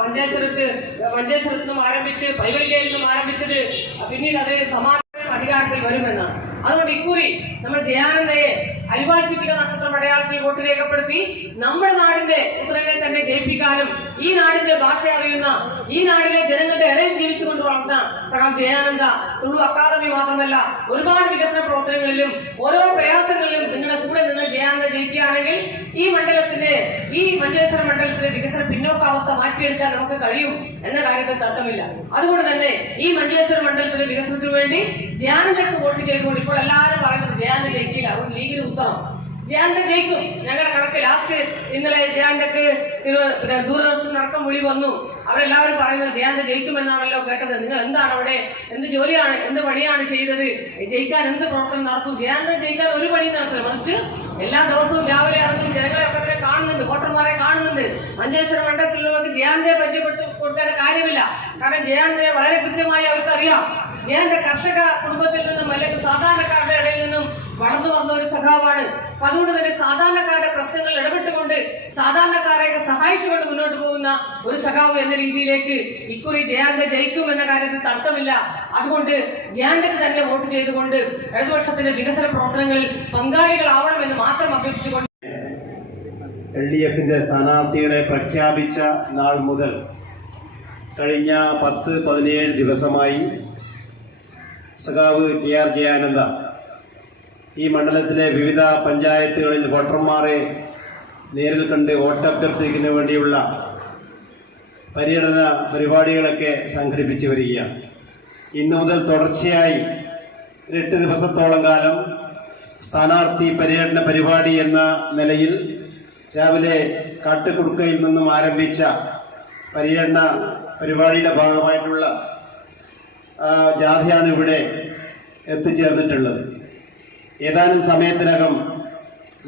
മഞ്ചേശ്വരത്ത് നിന്നും ആരംഭിച്ച് പരിപാടികയിൽ നിന്നും ആരംഭിച്ചത് പിന്നീട് അത് സമാന അധികാരത്തിൽ വരുമെന്നാണ്. അതുകൊണ്ട് ഇക്കുറി നമ്മൾ ജയാനന്ദയെ അരിവാചിപ്പിക നക്ഷത്രം അടയാളത്തിൽ വോട്ട് രേഖപ്പെടുത്തി നമ്മുടെ നാടിന്റെ പുത്രനെ തന്നെ ജയിപ്പിക്കാനും ഈ നാടിന്റെ ഭാഷ അറിയുന്ന, ഈ നാടിലെ ജനങ്ങളുടെ ഇടയിൽ ജീവിച്ചുകൊണ്ട് വളർന്ന സഖാം ജയാനന്ദ തുളു അക്കാദമി മാത്രമല്ല ഒരുപാട് വികസന പ്രവർത്തനങ്ങളിലും ഓരോ പ്രയാസങ്ങളിലും നിങ്ങളുടെ കൂടെ നിന്ന് ജയാനന്ദ ജയിക്കുകയാണെങ്കിൽ ഈ മഞ്ചേശ്വരം മണ്ഡലത്തിലെ വികസന പിന്നോക്കാവസ്ഥ മാറ്റിയെടുക്കാൻ നമുക്ക് കഴിയും എന്ന കാര്യത്തിൽ തർക്കമില്ല. അതുകൊണ്ട് തന്നെ ഈ മഞ്ചേശ്വരം മണ്ഡലത്തിലെ വികസനത്തിന് വേണ്ടി ജയാനന്ദക്ക് വോട്ട് ചെയ്തുകൊണ്ട് ഇപ്പോൾ എല്ലാവരും പറയുന്നത് ജയാനന്ദ ജയിക്കില്ല, അതുകൊണ്ട് ലീഗിന് ഉത്തരം ജയാനന്ദ ജയിക്കും. ഞങ്ങളുടെ കണക്ക് ലാസ്റ്റ് ഇന്നലെ ജയാനന്ദക്ക് ദൂരദർശൻ അടക്കം വിളി വന്നു. അവരെല്ലാവരും പറയുന്നത് ജയാനന്ദ ജയിക്കുമെന്നാണല്ലോ കേട്ടത്. നിങ്ങൾ എന്താണ് അവിടെ, എന്ത് ജോലിയാണ്, എന്ത് പണിയാണ് ചെയ്തത്, ജയിക്കാൻ എന്ത് പ്രവർത്തനം നടത്തും? ജയാനന്ദ ജയിക്കാൻ ഒരു പണിയും നടത്തില്ല, മറിച്ച് എല്ലാ ദിവസവും രാവിലെ ഇറങ്ങും, ജനങ്ങളെ ഒക്കെ കാണുന്നുണ്ട്, വോട്ടർമാരെ കാണുന്നുണ്ട്. മഞ്ചേശ്വരം മണ്ഡലത്തിലുള്ളവർക്ക് ജയാനന്ദയെ പരിചയപ്പെടുത്തി കൊടുക്കേണ്ട കാര്യമില്ല. കാരണം ജയാനന്ദയെ വളരെ കൃത്യമായി അവർക്കറിയാം. ജയാനന്ദ കർഷക കുടുംബത്തിൽ നിന്നും അല്ലെങ്കിൽ സാധാരണക്കാരുടെ ഇടയിൽ നിന്നും വളർന്നു വന്ന ഒരു സഖാവാണ്. അപ്പൊ അതുകൊണ്ട് തന്നെ സാധാരണക്കാരുടെ പ്രശ്നങ്ങൾ ഇടപെട്ടുകൊണ്ട് സാധാരണക്കാരെ സഹായിച്ചുകൊണ്ട് മുന്നോട്ട് പോകുന്ന ഒരു സഖാവ് എന്ന രീതിയിലേക്ക് ഇക്കുറി ജയാനന്ദ ജയിക്കും എന്ന കാര്യത്തിൽ തർക്കമില്ല. അതുകൊണ്ട് ജയാനന്ദക്ക് തന്നെ വോട്ട് ചെയ്തുകൊണ്ട് ഇടതുപക്ഷത്തിന്റെ വികസന പ്രവർത്തനങ്ങളിൽ പങ്കാളികളാവണമെന്ന് മാത്രം അഭ്യർത്ഥിച്ചുകൊണ്ട് LDFന്റെ സ്ഥാനാർത്ഥികളെ പ്രഖ്യാപിച്ച നാൾ മുതൽ കഴിഞ്ഞ 10-17 ദിവസമായി സഖാവ് KR ജയാനന്ദ ഈ മണ്ഡലത്തിലെ വിവിധ പഞ്ചായത്തുകളിൽ വോട്ടർമാരെ നേരിൽ കണ്ട് വോട്ടഭ്യർത്ഥിക്കുന്നതിന് വേണ്ടിയുള്ള പര്യടന പരിപാടികളൊക്കെ സംഘടിപ്പിച്ചു വരികയാണ്. ഇന്നു മുതൽ തുടർച്ചയായി 8 ദിവസത്തോളം കാലം സ്ഥാനാർത്ഥി പര്യടന പരിപാടി എന്ന നിലയിൽ രാവിലെ കാട്ടുകുടുക്കയിൽ നിന്നും ആരംഭിച്ച പര്യടന പരിപാടിയുടെ ഭാഗമായിട്ടുള്ള ജാഥയാണ് ഇവിടെ എത്തിച്ചേർന്നിട്ടുള്ളത്. ഏതാനും സമയത്തിനകം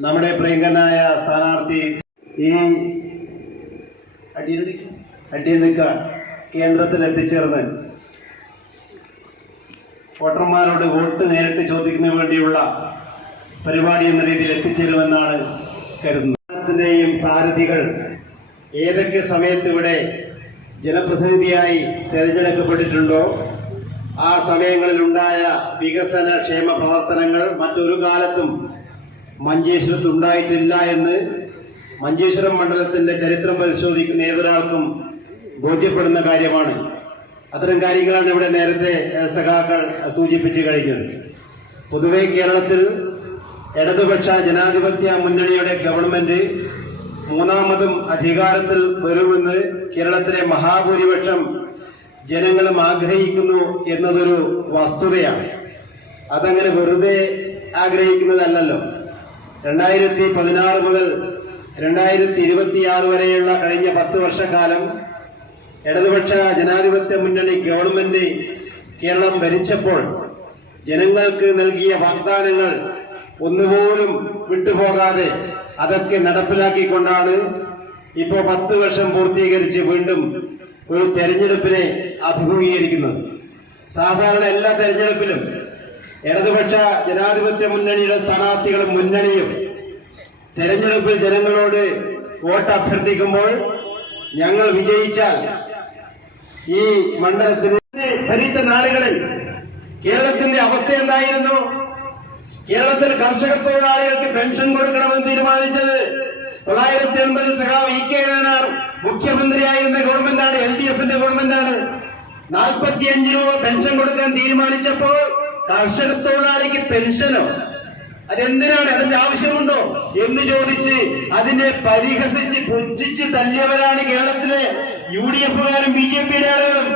നമ്മുടെ പ്രിയങ്കനായ സ്ഥാനാർത്ഥി ഈ അടിയനിക്ക കേന്ദ്രത്തിൽ എത്തിച്ചേർന്ന് വോട്ടർമാരോട് വോട്ട് നേരിട്ട് ചോദിക്കുന്നതിന് വേണ്ടിയുള്ള പരിപാടി എന്ന രീതിയിൽ എത്തിച്ചേരുമെന്നാണ് കരുതുന്നത്. സാരഥികൾ ഏതൊക്കെ സമയത്ത് ഇവിടെ ജനപ്രതിനിധിയായി തെരഞ്ഞെടുക്കപ്പെട്ടിട്ടുണ്ടോ ആ സമയങ്ങളിലുണ്ടായ വികസന ക്ഷേമ പ്രവർത്തനങ്ങൾ മറ്റൊരു കാലത്തും മഞ്ചേശ്വരത്ത് ഉണ്ടായിട്ടില്ല എന്ന് മഞ്ചേശ്വരം മണ്ഡലത്തിന്റെ ചരിത്രം പരിശോധിക്കുന്ന ഏതൊരാൾക്കും ബോധ്യപ്പെടുന്ന കാര്യമാണ്. അത്തരം കാര്യങ്ങളാണ് ഇവിടെ നേരത്തെ സഖാക്കൾ സൂചിപ്പിച്ചു കഴിഞ്ഞത്. പൊതുവെ കേരളത്തിൽ ഇടതുപക്ഷ ജനാധിപത്യ മുന്നണിയുടെ ഗവൺമെന്റ് മൂന്നാമതും അധികാരത്തിൽ വരുമെന്ന് കേരളത്തിലെ മഹാഭൂരിപക്ഷം ജനങ്ങളും ആഗ്രഹിക്കുന്നു എന്നതൊരു വസ്തുതയാണ്. അതങ്ങനെ വെറുതെ ആഗ്രഹിക്കുന്നതല്ലല്ലോ. 2016 മുതൽ 2026 വരെയുള്ള കഴിഞ്ഞ 10 വർഷക്കാലം ഇടതുപക്ഷ ജനാധിപത്യ മുന്നണി ഗവൺമെന്റ് കേരളം ഭരിച്ചപ്പോൾ ജനങ്ങൾക്ക് നൽകിയ വാഗ്ദാനങ്ങൾ ഒന്നുപോലും വിട്ടുപോകാതെ അതൊക്കെ നടപ്പിലാക്കിക്കൊണ്ടാണ് ഇപ്പോൾ 10 വർഷം പൂർത്തീകരിച്ച് വീണ്ടും ഒരു തെരഞ്ഞെടുപ്പിനെ അഭിമുഖീകരിക്കുന്നത്. സാധാരണ എല്ലാ തെരഞ്ഞെടുപ്പിലും ഇടതുപക്ഷ ജനാധിപത്യ മുന്നണിയുടെ സ്ഥാനാർത്ഥികളും മുന്നണിയും തെരഞ്ഞെടുപ്പിൽ ജനങ്ങളോട് വോട്ട് അഭ്യർത്ഥിക്കുമ്പോൾ ഞങ്ങൾ വിജയിച്ചാൽ ഈ മണ്ഡലത്തിന് ഭരിച്ച നാളുകളിൽ കേരളത്തിന്റെ അവസ്ഥ എന്തായിരുന്നു? കേരളത്തിൽ കർഷക തൊഴിലാളികൾക്ക് പെൻഷൻ കൊടുക്കണമെന്ന് തീരുമാനിച്ചത് 980 സഖാവ് E.K. നായനാർ മുഖ്യമന്ത്രിയായിരുന്ന ഗവൺമെന്റാണ്, LDFന്റെ ഗവൺമെന്റാണ്. 45 രൂപ പെൻഷൻ കൊടുക്കാൻ തീരുമാനിച്ചപ്പോൾ കർഷക തൊഴിലാളിക്ക് പെൻഷനോ? അതെന്തിനാണ്, അതിന്റെ ആവശ്യമുണ്ടോ എന്ന് ചോദിച്ച് അതിനെ പരിഹസിച്ച് പുച്ഛിച്ച് തല്ലിയവരാണ് കേരളത്തിലെ UDFകാരും BJPയുടെ ആളുകളും.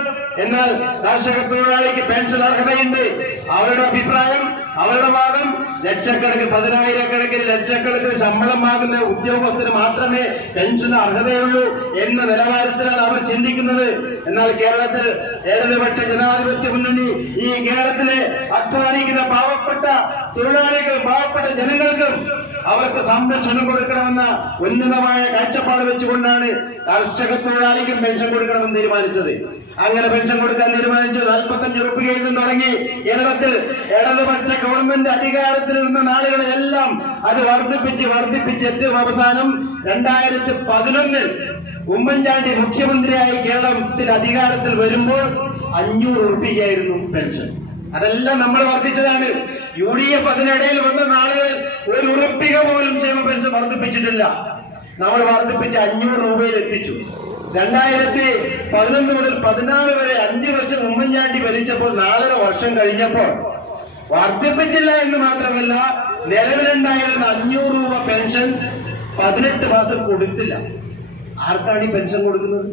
എന്നാൽ കർഷക തൊഴിലാളിക്ക് പെൻഷൻ അർഹതയുണ്ട്. അവരുടെ അഭിപ്രായം അവരുടെ വാദം ലക്ഷക്കണക്കിന് 10,000-കണക്കിന് ലക്ഷക്കണക്കിന് ശമ്പളം വാങ്ങുന്ന ഉദ്യോഗസ്ഥന് മാത്രമേ പെൻഷന് അർഹതയുള്ളൂ എന്ന നിലവാരത്തിലാണ് അവർ ചിന്തിക്കുന്നത്. എന്നാൽ കേരളത്തിൽ ഇടതുപക്ഷ ജനാധിപത്യ മുന്നണി ഈ കേരളത്തിലെ അധ്വാനിക്കുന്ന പാവപ്പെട്ട തൊഴിലാളികൾ, പാവപ്പെട്ട ജനങ്ങൾക്കും അവർക്ക് സംരക്ഷണം കൊടുക്കണമെന്ന ഉന്നതമായ കാഴ്ചപ്പാട് വെച്ചുകൊണ്ടാണ് കർഷക തൊഴിലാളിക്കും പെൻഷൻ കൊടുക്കണമെന്ന് തീരുമാനിച്ചത്. അങ്ങനെ പെൻഷൻ കൊടുക്കാൻ തീരുമാനിച്ചു. 45 റുപ്യയിൽ നിന്ന് തുടങ്ങി കേരളത്തിൽ ഇടതുപക്ഷ ഗവൺമെന്റ് അധികാരത്തിൽ നിന്ന നാളുകളിലെല്ലാം അത് വർദ്ധിപ്പിച്ച് ഏറ്റവും അവസാനം 2011 ഉമ്മൻചാണ്ടി മുഖ്യമന്ത്രിയായി കേരളത്തിൽ അധികാരത്തിൽ വരുമ്പോൾ 500 റുപ്യയായിരുന്നു പെൻഷൻ. അതെല്ലാം നമ്മൾ വർദ്ധിച്ചതാണ്. UDF അതിനിടയിൽ വന്ന നാളുകളിൽ 1 ഉറുപ്പിക പോലും ക്ഷേമ പെൻഷൻ വർദ്ധിപ്പിച്ചിട്ടില്ല. നമ്മൾ വർദ്ധിപ്പിച്ച് 500 രൂപയിൽ എത്തിച്ചു. 2011 മുതൽ 16 വരെ 5 വർഷം ഉമ്മൻചാണ്ടി ഭരിച്ചപ്പോൾ 4.5 വർഷം കഴിഞ്ഞപ്പോൾ വർദ്ധിപ്പിച്ചില്ല എന്ന് മാത്രമല്ല, നിലവിലുണ്ടായിരുന്ന 500 രൂപ പെൻഷൻ 18 മാസം കൊടുത്തില്ല. ആർക്കാണ് ഈ പെൻഷൻ കൊടുക്കുന്നത്?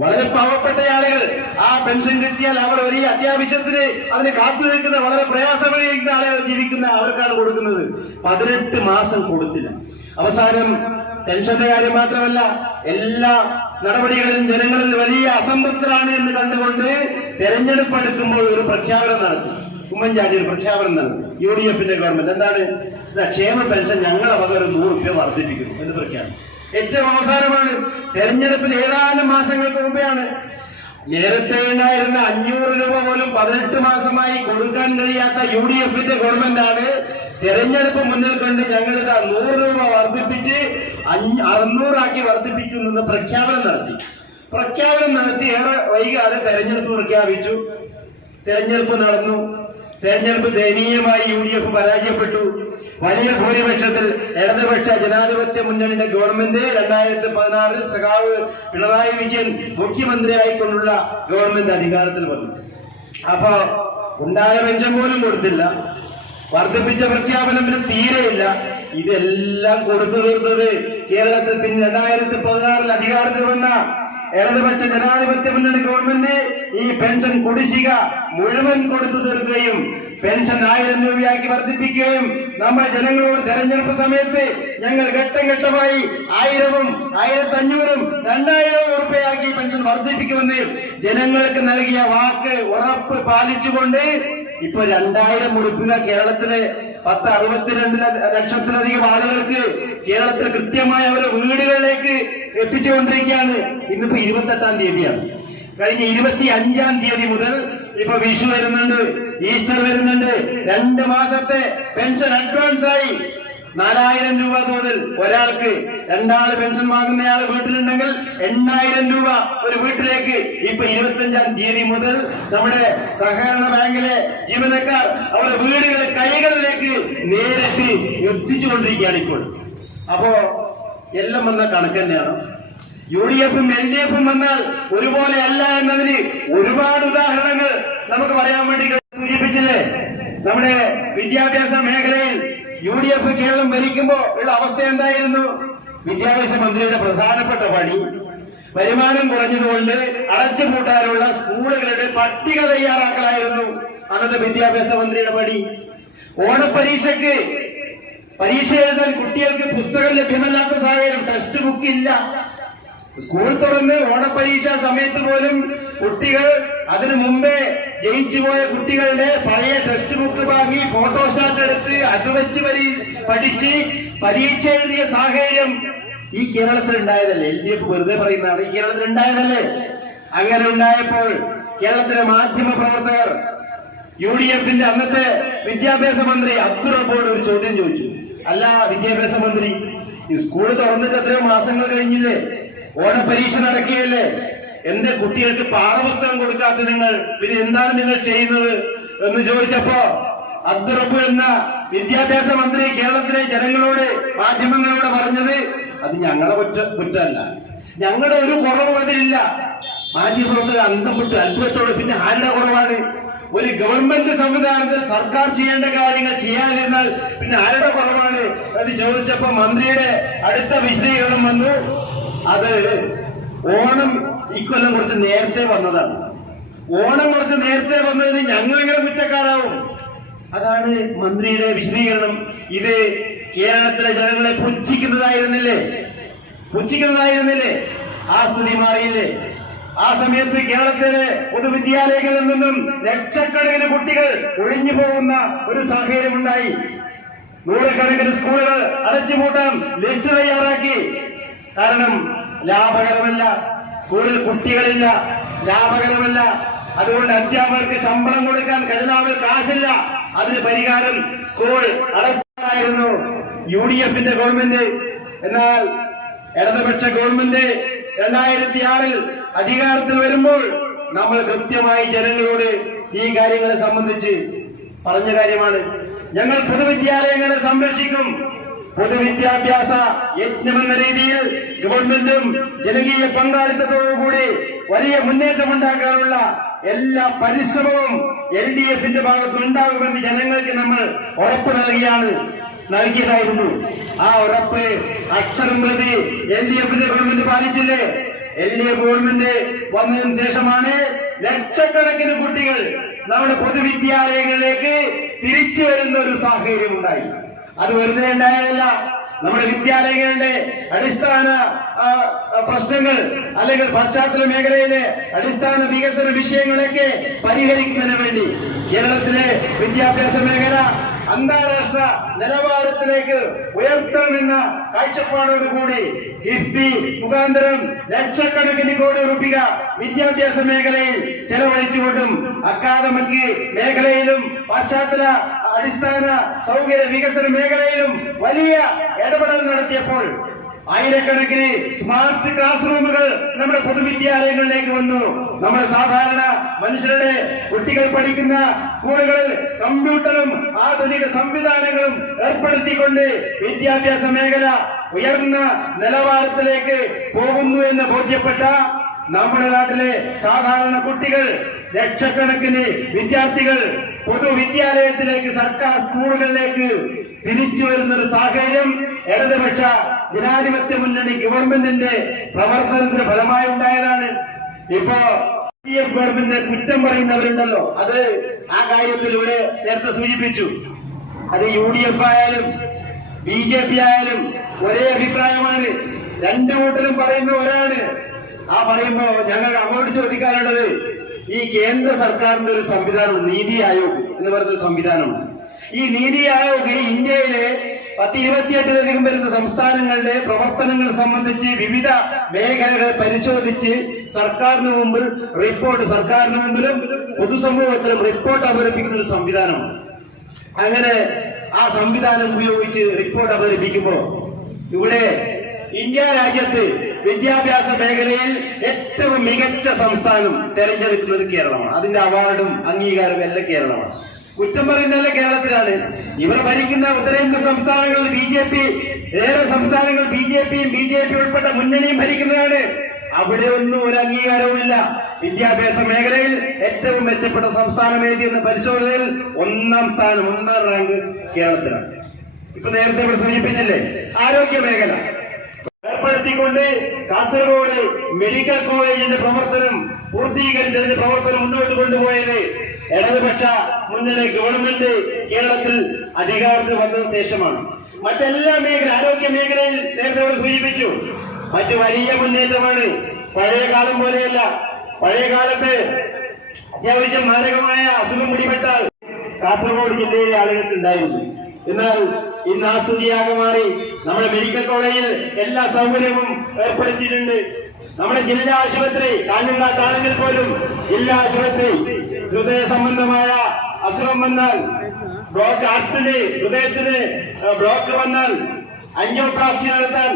വളരെ പാവപ്പെട്ട ആളുകൾ. ആ പെൻഷൻ കിട്ടിയാൽ അവർ വലിയ അത്യാവശ്യത്തിന് അതിന് കാത്തു നിൽക്കുന്ന, വളരെ പ്രയാസമഴിക്കുന്ന ആളുകൾ ജീവിക്കുന്ന അവർക്കാണ് കൊടുക്കുന്നത്. 18 മാസം കൊടുത്തില്ല. അവസാനം പെൻഷന്റെ കാര്യം മാത്രമല്ല, എല്ലാ നടപടികളിലും ജനങ്ങളിൽ വലിയ അസംതൃപ്തരാണ് എന്ന് കണ്ടുകൊണ്ട് തെരഞ്ഞെടുപ്പ് എടുക്കുമ്പോൾ ഒരു പ്രഖ്യാപനം നടത്തി. ഉമ്മൻചാണ്ടി ഒരു പ്രഖ്യാപനം നടത്തി. UDFന്റെ ഗവൺമെന്റ് എന്താണ്? ക്ഷേമ പെൻഷൻ ഞങ്ങളെ വക 100 രൂപ വർദ്ധിപ്പിക്കുന്നു എന്ന് പ്രഖ്യാപനം. ഏറ്റവും അവസാനമാണ്. തെരഞ്ഞെടുപ്പിന് ഏതാനും മാസങ്ങൾക്ക് മുമ്പെയാണ്. നേരത്തെ ഉണ്ടായിരുന്ന 500 രൂപ പോലും 18 മാസമായി കൊടുക്കാൻ കഴിയാത്ത UDFന്റെ ഗവൺമെന്റാണ് തെരഞ്ഞെടുപ്പ് മുന്നിൽ കണ്ട് ഞങ്ങളിത് 100 രൂപ വർദ്ധിപ്പിച്ച് 600 ആക്കി വർദ്ധിപ്പിക്കുന്നെന്ന് പ്രഖ്യാപനം നടത്തി. ഏറെ വൈകാതെ തെരഞ്ഞെടുപ്പ് പ്രഖ്യാപിച്ചു. തെരഞ്ഞെടുപ്പ് നടന്നു. തെരഞ്ഞെടുപ്പ് ദയനീയമായി UDF പരാജയപ്പെട്ടു. വലിയ ഭൂരിപക്ഷത്തിൽ ഇടതുപക്ഷ ജനാധിപത്യ മുന്നണിയുടെ ഗവൺമെന്റ് 2016 സഖാവ് പിണറായി വിജയൻ മുഖ്യമന്ത്രിയായിക്കൊണ്ടുള്ള ഗവൺമെന്റ് അധികാരത്തിൽ വന്നു. അപ്പോ ഉണ്ടായ പെൻഷൻ പോലും കൊടുത്തില്ല. വർദ്ധിപ്പിച്ച പ്രഖ്യാപനം തീരെയില്ല. ഇതെല്ലാം കൊടുത്തു തീർത്തത് കേരളത്തിൽ പിന്നെ 2016 അധികാരത്തിൽ വന്ന ഇടതുപക്ഷ ജനാധിപത്യ മുന്നണി ഗവൺമെന്റ് ഈ പെൻഷൻ കുടിശ്ശിക മുഴുവൻ കൊടുത്തു തീർക്കുകയും പെൻഷൻ 1000 രൂപയാക്കി വർദ്ധിപ്പിക്കുകയും നമ്മൾ ജനങ്ങളോട് തെരഞ്ഞെടുപ്പ് സമയത്ത് ഞങ്ങൾ ഘട്ടം ഘട്ടമായി 1000-ഉം 1500-ഉം 2000 രൂപയാക്കി പെൻഷൻ വർദ്ധിപ്പിക്കുമെന്ന് ജനങ്ങൾക്ക് നൽകിയ വാക്ക് ഉറപ്പ് പാലിച്ചുകൊണ്ട് ഇപ്പൊ 2000 രൂപ കേരളത്തിലെ 62 ലക്ഷത്തിലധികം ആളുകൾക്ക് കേരളത്തിൽ കൃത്യമായ അവരുടെ വീടുകളിലേക്ക് എത്തിച്ചുകൊണ്ടിരിക്കുകയാണ്. ഇന്നിപ്പോ 28-ാം തീയതിയാണ്. കഴിഞ്ഞ 25-ാം തീയതി മുതൽ ഇപ്പൊ വിഷു വരുന്നുണ്ട്, ഈസ്റ്റർ വരുന്നുണ്ട്. 2 മാസത്തെ പെൻഷൻ അഡ്വാൻസായി 4000 രൂപ തോതിൽ ഒരാൾക്ക്. 2 ആള് പെൻഷൻ വാങ്ങുന്നയാൾ വീട്ടിലുണ്ടെങ്കിൽ 8000 രൂപ ഒരു വീട്ടിലേക്ക്. ഇപ്പൊ 25-ാം തീയതി മുതൽ നമ്മുടെ സഹകരണ ബാങ്കിലെ ജീവനക്കാർ അവരുടെ വീടുകളെ കൈകളിലേക്ക് നേരിട്ട് എത്തിച്ചുകൊണ്ടിരിക്കുകയാണ് ഇപ്പോൾ. അപ്പോ എല്ലാം വന്ന കണക്ക് തന്നെയാണ്. UDFും LDFും വന്നാൽ ഒരുപോലെ അല്ല എന്നതിന് ഒരുപാട് ഉദാഹരണങ്ങൾ നമുക്ക് പറയാൻ വേണ്ടി സൂചിപ്പിച്ചില്ലേ? നമ്മുടെ വിദ്യാഭ്യാസ മേഖലയിൽ UDF കേരളം ഭരിക്കുമ്പോ ഉള്ള അവസ്ഥ എന്തായിരുന്നു? വിദ്യാഭ്യാസ മന്ത്രിയുടെ പ്രധാനപ്പെട്ട പണി വരുമാനം കുറഞ്ഞതുകൊണ്ട് അടച്ചുപൂട്ടാനുള്ള സ്കൂളുകളുടെ പട്ടിക തയ്യാറാക്കലായിരുന്നു അന്നത്തെ വിദ്യാഭ്യാസ മന്ത്രിയുടെ പണി. ഓണപരീക്ഷയ്ക്ക് പരീക്ഷ എഴുതാൻ കുട്ടികൾക്ക് പുസ്തകം ലഭ്യമല്ലാത്ത സാഹചര്യം, ടെക്സ്റ്റ് ബുക്ക് ഇല്ല. സ്കൂൾ തുറന്ന് ഓണപരീക്ഷാ സമയത്ത് പോലും കുട്ടികൾ അതിനു മുമ്പേ ജയിച്ചുപോയ കുട്ടികളുടെ പഴയ ടെക്സ്റ്റ് ബുക്ക് വാങ്ങി ഫോട്ടോസ്റ്റാറ്റ് എടുത്ത് അത് വെച്ച് പഠിച്ച് പരീക്ഷ എഴുതിയ സാഹചര്യം ഈ കേരളത്തിൽ ഉണ്ടായതല്ലേ? LDF വെറുതെ പറയുന്നതാണ്. ഈ കേരളത്തിൽ ഉണ്ടായതല്ലേ? അങ്ങനെ ഉണ്ടായപ്പോൾ കേരളത്തിലെ മാധ്യമ പ്രവർത്തകർ UDFന്റെ അന്നത്തെ വിദ്യാഭ്യാസ മന്ത്രി അബ്ദുറബ്ബോട് ഒരു ചോദ്യം ചോദിച്ചു. അല്ല വിദ്യാഭ്യാസ മന്ത്രി, ഈ സ്കൂൾ തുറന്നിട്ട് എത്രയോ മാസങ്ങൾ കഴിഞ്ഞില്ലേ? ഓണപരീക്ഷ നടക്കുകയല്ലേ? എന്റെ കുട്ടികൾക്ക് പാഠപുസ്തകം കൊടുക്കാത്ത നിങ്ങൾ പിന്നെ എന്താണ് നിങ്ങൾ ചെയ്യുന്നത് എന്ന് ചോദിച്ചപ്പോ അബ്ദുറബ്ബ് എന്ന വിദ്യാഭ്യാസ മന്ത്രി കേരളത്തിലെ ജനങ്ങളോട്, മാധ്യമങ്ങളോട് പറഞ്ഞത് അത് ഞങ്ങളെ കുറ്റമല്ല, ഞങ്ങളുടെ ഒരു കുറവും അതിലില്ല. മാധ്യമപ്രവർത്തകർ അന്തംപെട്ട് അത്ഭുതത്തോടെ പിന്നെ ആരുടെ കുറവാണ്? ഒരു ഗവൺമെന്റ് സംവിധാനത്തിൽ സർക്കാർ ചെയ്യേണ്ട കാര്യങ്ങൾ ചെയ്യാതിരുന്നാൽ പിന്നെ ആരുടെ കുറവാണ് എന്ന് ചോദിച്ചപ്പോ മന്ത്രിയുടെ അടുത്ത വിശദീകരണം വന്നു, അത് ഓണം ഇക്കൊല്ലം കുറച്ച് നേരത്തെ വന്നതാണ്. ഓണം കുറച്ച് നേരത്തെ വന്നതിന് ഞങ്ങൾ എങ്ങനെ കുറ്റക്കാരാവും? അതാണ് മന്ത്രിയുടെ വിശദീകരണം. ഇത് കേരളത്തിലെ ജനങ്ങളെ പുച്ഛിക്കുന്നതായിരുന്നില്ലേ? ആ സ്ഥിതി മാറിയില്ലേ? ആ സമയത്ത് കേരളത്തിലെ പൊതുവിദ്യാലയങ്ങളിൽ നിന്നും ലക്ഷക്കണക്കിന് കുട്ടികൾ ഒഴിഞ്ഞു പോകുന്ന ഒരു സാഹചര്യമുണ്ടായി. നൂറുകണക്കിന് സ്കൂളുകൾ അടച്ചുപൂട്ടാൻ ലിസ്റ്റ് തയ്യാറാക്കി. കാരണം ലാഭകരമല്ല, സ്കൂളിൽ കുട്ടികളില്ല, ലാഭകരമല്ല. അതുകൊണ്ട് അധ്യാപകർക്ക് ശമ്പളം കൊടുക്കാൻ ഖജനാവിൽ കാശില്ല. അതിന് പരിഹാരം സ്കൂൾ അടച്ചായിരുന്നു UDF-ന്റെ ഗവൺമെന്റ്. എന്നാൽ ഇടതുപക്ഷ ഗവൺമെന്റ് 2006 അധികാരത്തിൽ വരുമ്പോൾ നമ്മൾ കൃത്യമായി ജനങ്ങളോട് ഈ കാര്യങ്ങളെ സംബന്ധിച്ച് പറഞ്ഞ കാര്യമാണ്. ഞങ്ങൾ പൊതുവിദ്യാലയങ്ങളെ സംരക്ഷിക്കും. പൊതുവിദ്യാഭ്യാസ യജ്ഞമെന്ന രീതിയിൽ ഗവൺമെന്റും ജനകീയ പങ്കാളിത്തത്തോടുകൂടി വലിയ മുന്നേറ്റമുണ്ടാക്കാനുള്ള എല്ലാ പരിശ്രമവും LDF-ന്റെ ഭാഗത്തുനിന്നുണ്ടാകുമെന്ന് ജനങ്ങൾക്ക് നമ്മൾ ഉറപ്പ് നൽകിയതായിരുന്നു. ആ ഉറപ്പ് അക്ഷരം പ്രതി LDF-ന്റെ ഗവൺമെന്റ് പാലിച്ചില്ലേ? LDF ഗവൺമെന്റ് വന്നതിന് ശേഷമാണ് ലക്ഷക്കണക്കിന് കുട്ടികൾ നമ്മുടെ പൊതുവിദ്യാലയങ്ങളിലേക്ക് തിരിച്ചു വരുന്ന ഒരു സാഹചര്യം ഉണ്ടായി. അത് വെറുതെ ഉണ്ടായതല്ല. നമ്മുടെ വിദ്യാലയങ്ങളുടെ അടിസ്ഥാന പ്രശ്നങ്ങൾ അല്ലെങ്കിൽ പശ്ചാത്തല മേഖലയിലെ അടിസ്ഥാന വികസന വിഷയങ്ങളൊക്കെ പരിഹരിക്കുന്നതിന് വേണ്ടി കേരളത്തിലെ വിദ്യാഭ്യാസ മേഖല അന്താരാഷ്ട്ര നിലവാരത്തിലേക്ക് ഉയർത്തണമെന്ന കാഴ്ചപ്പാടോടുകൂടി കിഫ്ബി മുഖാന്തരം ലക്ഷക്കണക്കിന് കോടി രൂപ വിദ്യാഭ്യാസ മേഖലയിൽ ചെലവഴിച്ചുകൊണ്ടും അക്കാദമിക് മേഖലയിലും പശ്ചാത്തല അടിസ്ഥാന സൗകര്യ വികസന മേഖലയിലും വലിയ ഇടപെടൽ നടത്തിയപ്പോൾ ആയിരക്കണക്കിന് സ്മാർട്ട് ക്ലാസ് റൂമുകൾ നമ്മുടെ പൊതുവിദ്യാലയങ്ങളിലേക്ക് വന്നു. നമ്മുടെ സാധാരണ മനുഷ്യരുടെ കുട്ടികൾ പഠിക്കുന്ന സ്കൂളുകളിൽ കമ്പ്യൂട്ടറും ആധുനിക സംവിധാനങ്ങളും ഏർപ്പെടുത്തിക്കൊണ്ട് വിദ്യാഭ്യാസ മേഖല ഉയർന്ന നിലവാരത്തിലേക്ക് പോകുന്നു എന്ന് ബോധ്യപ്പെട്ട നമ്മുടെ നാട്ടിലെ സാധാരണ കുട്ടികൾ, ലക്ഷക്കണക്കിന് വിദ്യാർത്ഥികൾ പൊതുവിദ്യാലയത്തിലേക്ക്, സർക്കാർ സ്കൂളുകളിലേക്ക് തിരിച്ചു വരുന്ന ഒരു സാഹചര്യം ഇടതുപക്ഷ ജനാധിപത്യ മുന്നണി ഗവൺമെന്റിന്റെ പ്രവർത്തനത്തിന് ഫലമായി ഉണ്ടായതാണ്. ഇപ്പോ LDF ഗവൺമെന്റിനെ കുറ്റം പറയുന്നവരുണ്ടല്ലോ, അത് ആ കാര്യത്തിൽ ഇവിടെ നേരത്തെ സൂചിപ്പിച്ചു. അത് UDF ആയാലും BJP ആയാലും ഒരേ അഭിപ്രായമാണ്. രണ്ടു കൂട്ടരും പറയുന്ന ഒരാണ്. ആ പറയുമ്പോ ഞങ്ങൾ അങ്ങോട്ട് ചോദിക്കാനുള്ളത്, ഈ കേന്ദ്ര സർക്കാരിന്റെ ഒരു സംവിധാനം നീതി ആയോഗ് എന്ന് പറയുന്ന സംവിധാനമാണ്. ഈ നീതി ആയോഗ് ഇന്ത്യയിലെ 10-28 വരുന്ന സംസ്ഥാനങ്ങളുടെ പ്രവർത്തനങ്ങൾ സംബന്ധിച്ച് വിവിധ മേഖലകൾ പരിശോധിച്ച് സർക്കാരിന് മുമ്പിലും പൊതുസമൂഹത്തിലും റിപ്പോർട്ട് അവതരിപ്പിക്കുന്ന ഒരു സംവിധാനമാണ്. അങ്ങനെ ആ സംവിധാനം ഉപയോഗിച്ച് റിപ്പോർട്ട് അവതരിപ്പിക്കുമ്പോൾ ഇവിടെ ഇന്ത്യ രാജ്യത്ത് വിദ്യാഭ്യാസ മേഖലയിൽ ഏറ്റവും മികച്ച സംസ്ഥാനം തെരഞ്ഞെടുക്കുന്നത് കേരളമാണ്. അതിന്റെ അവാർഡും അംഗീകാരവും എല്ലാം കേരളമാണ്. കുറ്റം പറയുന്നതല്ല കേരളത്തിലാണ്. ഇവർ ഭരിക്കുന്ന ഉത്തരേന്ത്യ സംസ്ഥാനങ്ങളിൽ ഏറെ സംസ്ഥാനങ്ങൾ BJP ഉൾപ്പെട്ട മുന്നണിയും ഭരിക്കുന്നതാണ്. അവിടെ ഒന്നും ഒരു അംഗീകാരവുമില്ല. വിദ്യാഭ്യാസ മേഖലയിൽ ഏറ്റവും മെച്ചപ്പെട്ട സംസ്ഥാനം ഏത് എന്ന പരിശോധനയിൽ 1ാം റാങ്ക് കേരളത്തിലാണ്. ഇപ്പൊ നേരത്തെ ഇവിടെ സൂചിപ്പിച്ചില്ലേ, ആരോഗ്യ മേഖല ഏർപ്പെടുത്തിക്കൊണ്ട് കാസർഗോഡ് മെഡിക്കൽ കോളേജിന്റെ പ്രവർത്തനം പൂർത്തീകരിച്ചതിന്റെ പ്രവർത്തനം മുന്നോട്ട് കൊണ്ടുപോയത് ഇടതുപക്ഷ മുന്നണി ഗവൺമെന്റ് കേരളത്തിൽ അധികാരത്തിൽ വന്നതിന് ശേഷമാണ്. മറ്റെല്ലാ ആരോഗ്യ മേഖലയിൽ നേരത്തെ ഇവിടെ സൂചിപ്പിച്ചു, മറ്റു വലിയ മുന്നേറ്റമാണ്. പഴയ കാലം പോലെയല്ല. പഴയ കാലത്ത് അത്യാവശ്യം മാരകമായ അസുഖം പിടിപെട്ടാൽ കാസർഗോഡ് ജില്ലയിലെ ആളുകൾക്ക് ഉണ്ടായിരുന്നു. എന്നാൽ ഇന്ന് ആ സ്ഥിതിയാകെ മാറി. നമ്മുടെ മെഡിക്കൽ കോളേജിൽ എല്ലാ സൗകര്യവും ഏർപ്പെടുത്തിയിട്ടുണ്ട്. നമ്മുടെ ജില്ലാ ആശുപത്രി കാഞ്ഞങ്ങാട്ടാണെങ്കിൽ പോലും ജില്ലാ ആശുപത്രി ഹൃദയ സംബന്ധമായ അസുഖം വന്നാൽ, ഹൃദയത്തിന് ബ്ലോക്ക് വന്നാൽ ആൻജിയോപ്ലാസ്റ്റി നടത്താൻ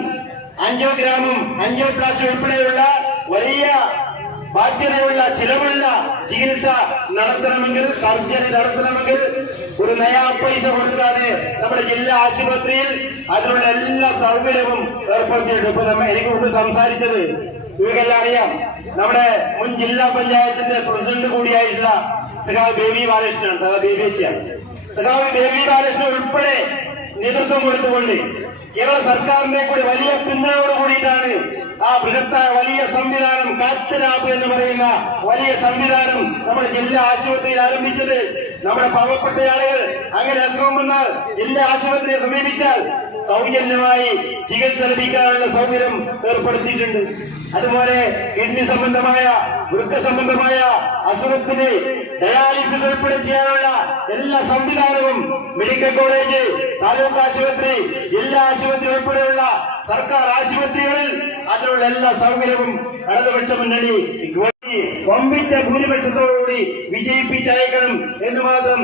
ആൻജിയോഗ്രാമും ആൻജിയോപ്ലാസ്റ്റി ഉൾപ്പെടെയുള്ള വലിയ ബാധ്യതയുള്ള ചിലവുള്ള ചികിത്സ നടത്തണമെങ്കിൽ, സർജറി നടത്തണമെങ്കിൽ ഒരു നയാ പൈസ കൊടുക്കാതെ നമ്മുടെ ജില്ലാ ആശുപത്രിയിൽ അതിനുള്ള എല്ലാ സൗകര്യവും ഏർപ്പെടുത്തിയിട്ടുണ്ട്. ഇപ്പൊ എനിക്ക് മുമ്പ് സംസാരിച്ചത് ഇവർക്കെല്ലാം അറിയാം. നമ്മുടെ മുൻ ജില്ലാ പഞ്ചായത്തിന്റെ പ്രസിഡന്റ് കൂടിയായിട്ടുള്ള സഖാവ് ബേബി ബാലകൃഷ്ണനാണ്, സഖാവ് ബേബിയാണ്. സഖാവ് ബേബി ബാലകൃഷ്ണൻ ഉൾപ്പെടെ നേതൃത്വം കൊടുത്തുകൊണ്ട് കേരള സർക്കാരിനെ കൂടി വലിയ പിന്തുണയോടുകൂടി വേണ്ടിയിട്ടാണ് ആ ബൃഹത്തായ വലിയ സംവിധാനം കാത്ത് ലാബ് എന്ന് പറയുന്ന വലിയ സംവിധാനം നമ്മുടെ ജില്ലാ ആശുപത്രിയിൽ ആരംഭിച്ചത്. നമ്മുടെ പാവപ്പെട്ട ആളുകൾ അങ്ങനെ അസുഖം വന്നാൽ ജില്ലാ ആശുപത്രിയെ സമീപിച്ചാൽ സൗജന്യമായി ചികിത്സ ലഭിക്കാനുള്ള സൗകര്യം ഏർപ്പെടുത്തിയിട്ടുണ്ട്. അതുപോലെ കിഡ്നി സംബന്ധമായ വൃക്ക സംബന്ധമായ അസുഖത്തിന് ഡയാലിസിസ് ഉൾപ്പെടെ ചെയ്യാനുള്ള എല്ലാ സംവിധാനവും മെഡിക്കൽ കോളേജ്, താലൂക്ക് ആശുപത്രി, ജില്ലാ ആശുപത്രി ഉൾപ്പെടെയുള്ള സർക്കാർ ആശുപത്രികളിൽ അതിനുള്ള എല്ലാ സൗകര്യവും ഇടതുപക്ഷ മുന്നണി വമ്പിച്ച ഭൂരിപക്ഷത്തോടുകൂടി വിജയിപ്പിച്ചയക്കണം എന്ന് മാത്രം.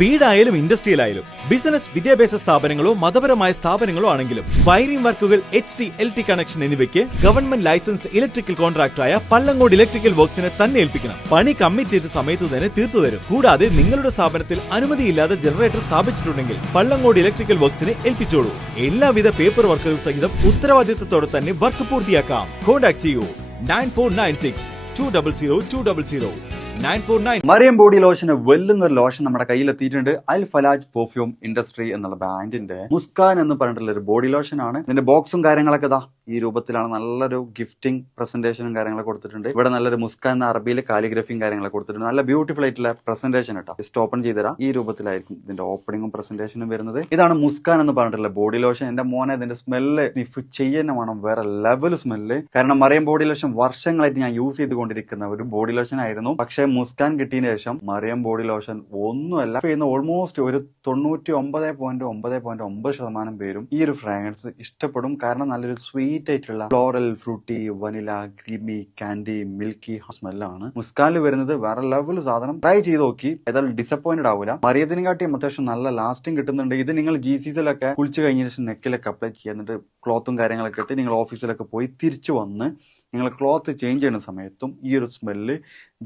വീടായാലും ഇൻഡസ്ട്രിയലായാലും ബിസിനസ്, വിദ്യാഭ്യാസ സ്ഥാപനങ്ങളോ മതപരമായ സ്ഥാപനങ്ങളോ ആണെങ്കിലും വയറിംഗ് വർക്കുകൾ, HT/LT കണക്ഷൻ എന്നിവയ്ക്ക് ഗവൺമെന്റ് ലൈസൻസ്ഡ് ഇലക്ട്രിക്കൽ കോൺട്രാക്ടറായ പള്ളങ്ങോട് ഇലക്ട്രിക്കൽ വർക്സിനെ തന്നെ ഏൽപ്പിക്കണം. പണി കമ്മിറ്റ് ചെയ്ത സമയത്ത് തന്നെ തീർത്തു തരും. കൂടാതെ നിങ്ങളുടെ സ്ഥാപനത്തിൽ അനുമതിയില്ലാതെ ജനറേറ്റർ സ്ഥാപിച്ചിട്ടുണ്ടെങ്കിൽ പള്ളങ്ങോട് ഇലക്ട്രിക്കൽ വർക്സിനെ ഏൽപ്പിച്ചോളൂ. എല്ലാവിധ പേപ്പർ വർക്കുകൾ സഹിതം ഉത്തരവാദിത്തത്തോടെ തന്നെ വർക്ക് പൂർത്തിയാക്കാം. കോൺടാക്ട് ചെയ്യൂ 9496 200 200 949. മറിയം ബോഡി ലോഷന് വെല്ലുന്ന ഒരു ലോഷൻ നമ്മുടെ കയ്യിലെത്തിയിട്ടുണ്ട്. അൽ ഫലാജ് പെർഫ്യൂം ഇൻഡസ്ട്രി എന്നുള്ള ബ്രാൻഡിന്റെ മുസ്കാൻ എന്ന് പറഞ്ഞിട്ടുള്ള ഒരു ബോഡി ലോഷൻ ആണ്. ഇതിന്റെ ബോക്സും കാര്യങ്ങളൊക്കെ ഇതാ ഈ രൂപത്തിലാണ്. നല്ലൊരു ഗിഫ്റ്റിംഗ് പ്രസന്റേഷനും കാര്യങ്ങളൊക്കെ കൊടുത്തിട്ടുണ്ട്. ഇവിടെ നല്ലൊരു മുസ്കാൻ എന്ന അറബിയിലെ കാലിഗ്രഫിയും കാര്യങ്ങളൊക്കെ കൊടുത്തിട്ടുണ്ട്. നല്ല ബ്യൂട്ടിഫുൾ ആയിട്ടുള്ള പ്രസന്റേഷൻ കേട്ടോ. ജസ്റ്റ് ഓപ്പൺ ചെയ്തുതരാം. ഈ രൂപത്തിലായിരിക്കും ഇതിന്റെ ഓപ്പണിംഗും പ്രസന്റേഷനും വരുന്നത്. ഇതാണ് മുസ്കാൻ എന്ന് പറഞ്ഞിട്ടുള്ള ബോഡി ലോഷൻ. എന്റെ മോനെ ഇതിന്റെ സ്മെല്ല് സ്നിഫ് ചെയ്യുന്ന വേണം, വേറെ ലെവൽ സ്മെല്ല്. കാരണം മറിയം ബോഡി ലോഷൻ വർഷങ്ങളായിട്ട് ഞാൻ യൂസ് ചെയ്തുകൊണ്ടിരിക്കുന്ന ഒരു ബോഡി ലോഷൻ ആയിരുന്നു. പക്ഷേ മുസ്കാൻ കിട്ടിയതിനു ശേഷം മറിയം ബോഡി ലോഷൻ ഒന്നുമല്ല ചെയ്യുന്ന ഓൾമോസ്റ്റ് ഒരു 99.9% പേരും ഈ ഒരു ഫ്രാഗ്രൻസ് ഇഷ്ടപ്പെടും. കാരണം നല്ലൊരു സ്വീറ്റ് ആയിട്ടുള്ള floral, fruity, vanilla, creamy, candy, milky സ്മെല്ലാണ് മുസ്കാനിൽ വരുന്നത്. വേറെ ലെവൽ സാധനം. ട്രൈ ചെയ്ത് നോക്കി, ഏതായാലും ഡിസപ്പോയിന്റഡ് ആവില്ല. മറിയത്തിനെ കാട്ടിയും അത്യാവശ്യം നല്ല ലാസ്റ്റിംഗ് കിട്ടുന്നുണ്ട്. ഇത് നിങ്ങൾ GCസിലൊക്കെ കുളിച്ച് കഴിഞ്ഞ ശേഷം നെക്കിലൊക്കെ അപ്ലൈ ചെയ്യുക. എന്നിട്ട് ക്ലോത്തും കാര്യങ്ങളൊക്കെ ഇട്ട് നിങ്ങൾ ഓഫീസിലൊക്കെ പോയി തിരിച്ചു വന്ന് നിങ്ങൾ ക്ലോത്ത് ചേഞ്ച് ചെയ്യുന്ന സമയത്തും ഈ ഒരു സ്മെല്ല്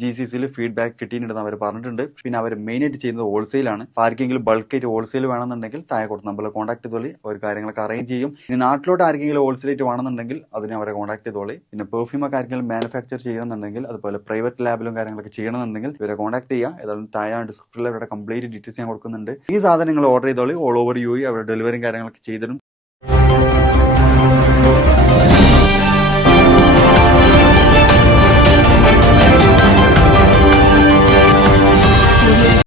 GCസിൽ ഫീഡ്ബാക്ക് കിട്ടിയിട്ടുണ്ടെന്ന് അവർ പറഞ്ഞിട്ടുണ്ട്. പിന്നെ അവർ മെയിനായിട്ട് ചെയ്യുന്നത് ഹോൾസെയിലാണ്. ആർക്കെങ്കിലും ബൾക്കായിട്ട് ഹോൾസെയിൽ വേണമെന്നുണ്ടെങ്കിൽ താഴെ കൊടുത്ത് നമ്മളെ കോൺടാക്ട് ചെയ്തോളി. അവർ കാര്യങ്ങളൊക്കെ അറേഞ്ച് ചെയ്യും. ഇനി നാട്ടിലോട്ട് ആർക്കെങ്കിലും ഹോൾസെയിലായിട്ട് വേണമെന്നുണ്ടെങ്കിൽ അതിനെ അവരെ കോൺടാക്ട് ചെയ്തോളി. പിന്നെ പെർഫ്യൂമൊക്കെ ആർക്കെങ്കിലും മാനുഫാക്ചർ ചെയ്യണമെന്നുണ്ടെങ്കിൽ, അതുപോലെ പ്രൈവറ്റ് ലാബിലും കാര്യങ്ങളൊക്കെ ചെയ്യണമെന്നുണ്ടെങ്കിൽ ഇവരെ കോൺടാക്ട് ചെയ്യുക. ഏതായാലും താഴെ ഡിസ്ക്രിപ്ഷനിൽ അവരുടെ കംപ്ലീറ്റ് ഡീറ്റെയിൽസ് ഞാൻ കൊടുക്കുന്നുണ്ട്. ഈ സാധനങ്ങൾ ഓർഡർ ചെയ്തോളി. ഓൾ ഓവർ UAE അവർ ഡെലിവറിയും കാര്യങ്ങളൊക്കെ ചെയ്തിടും.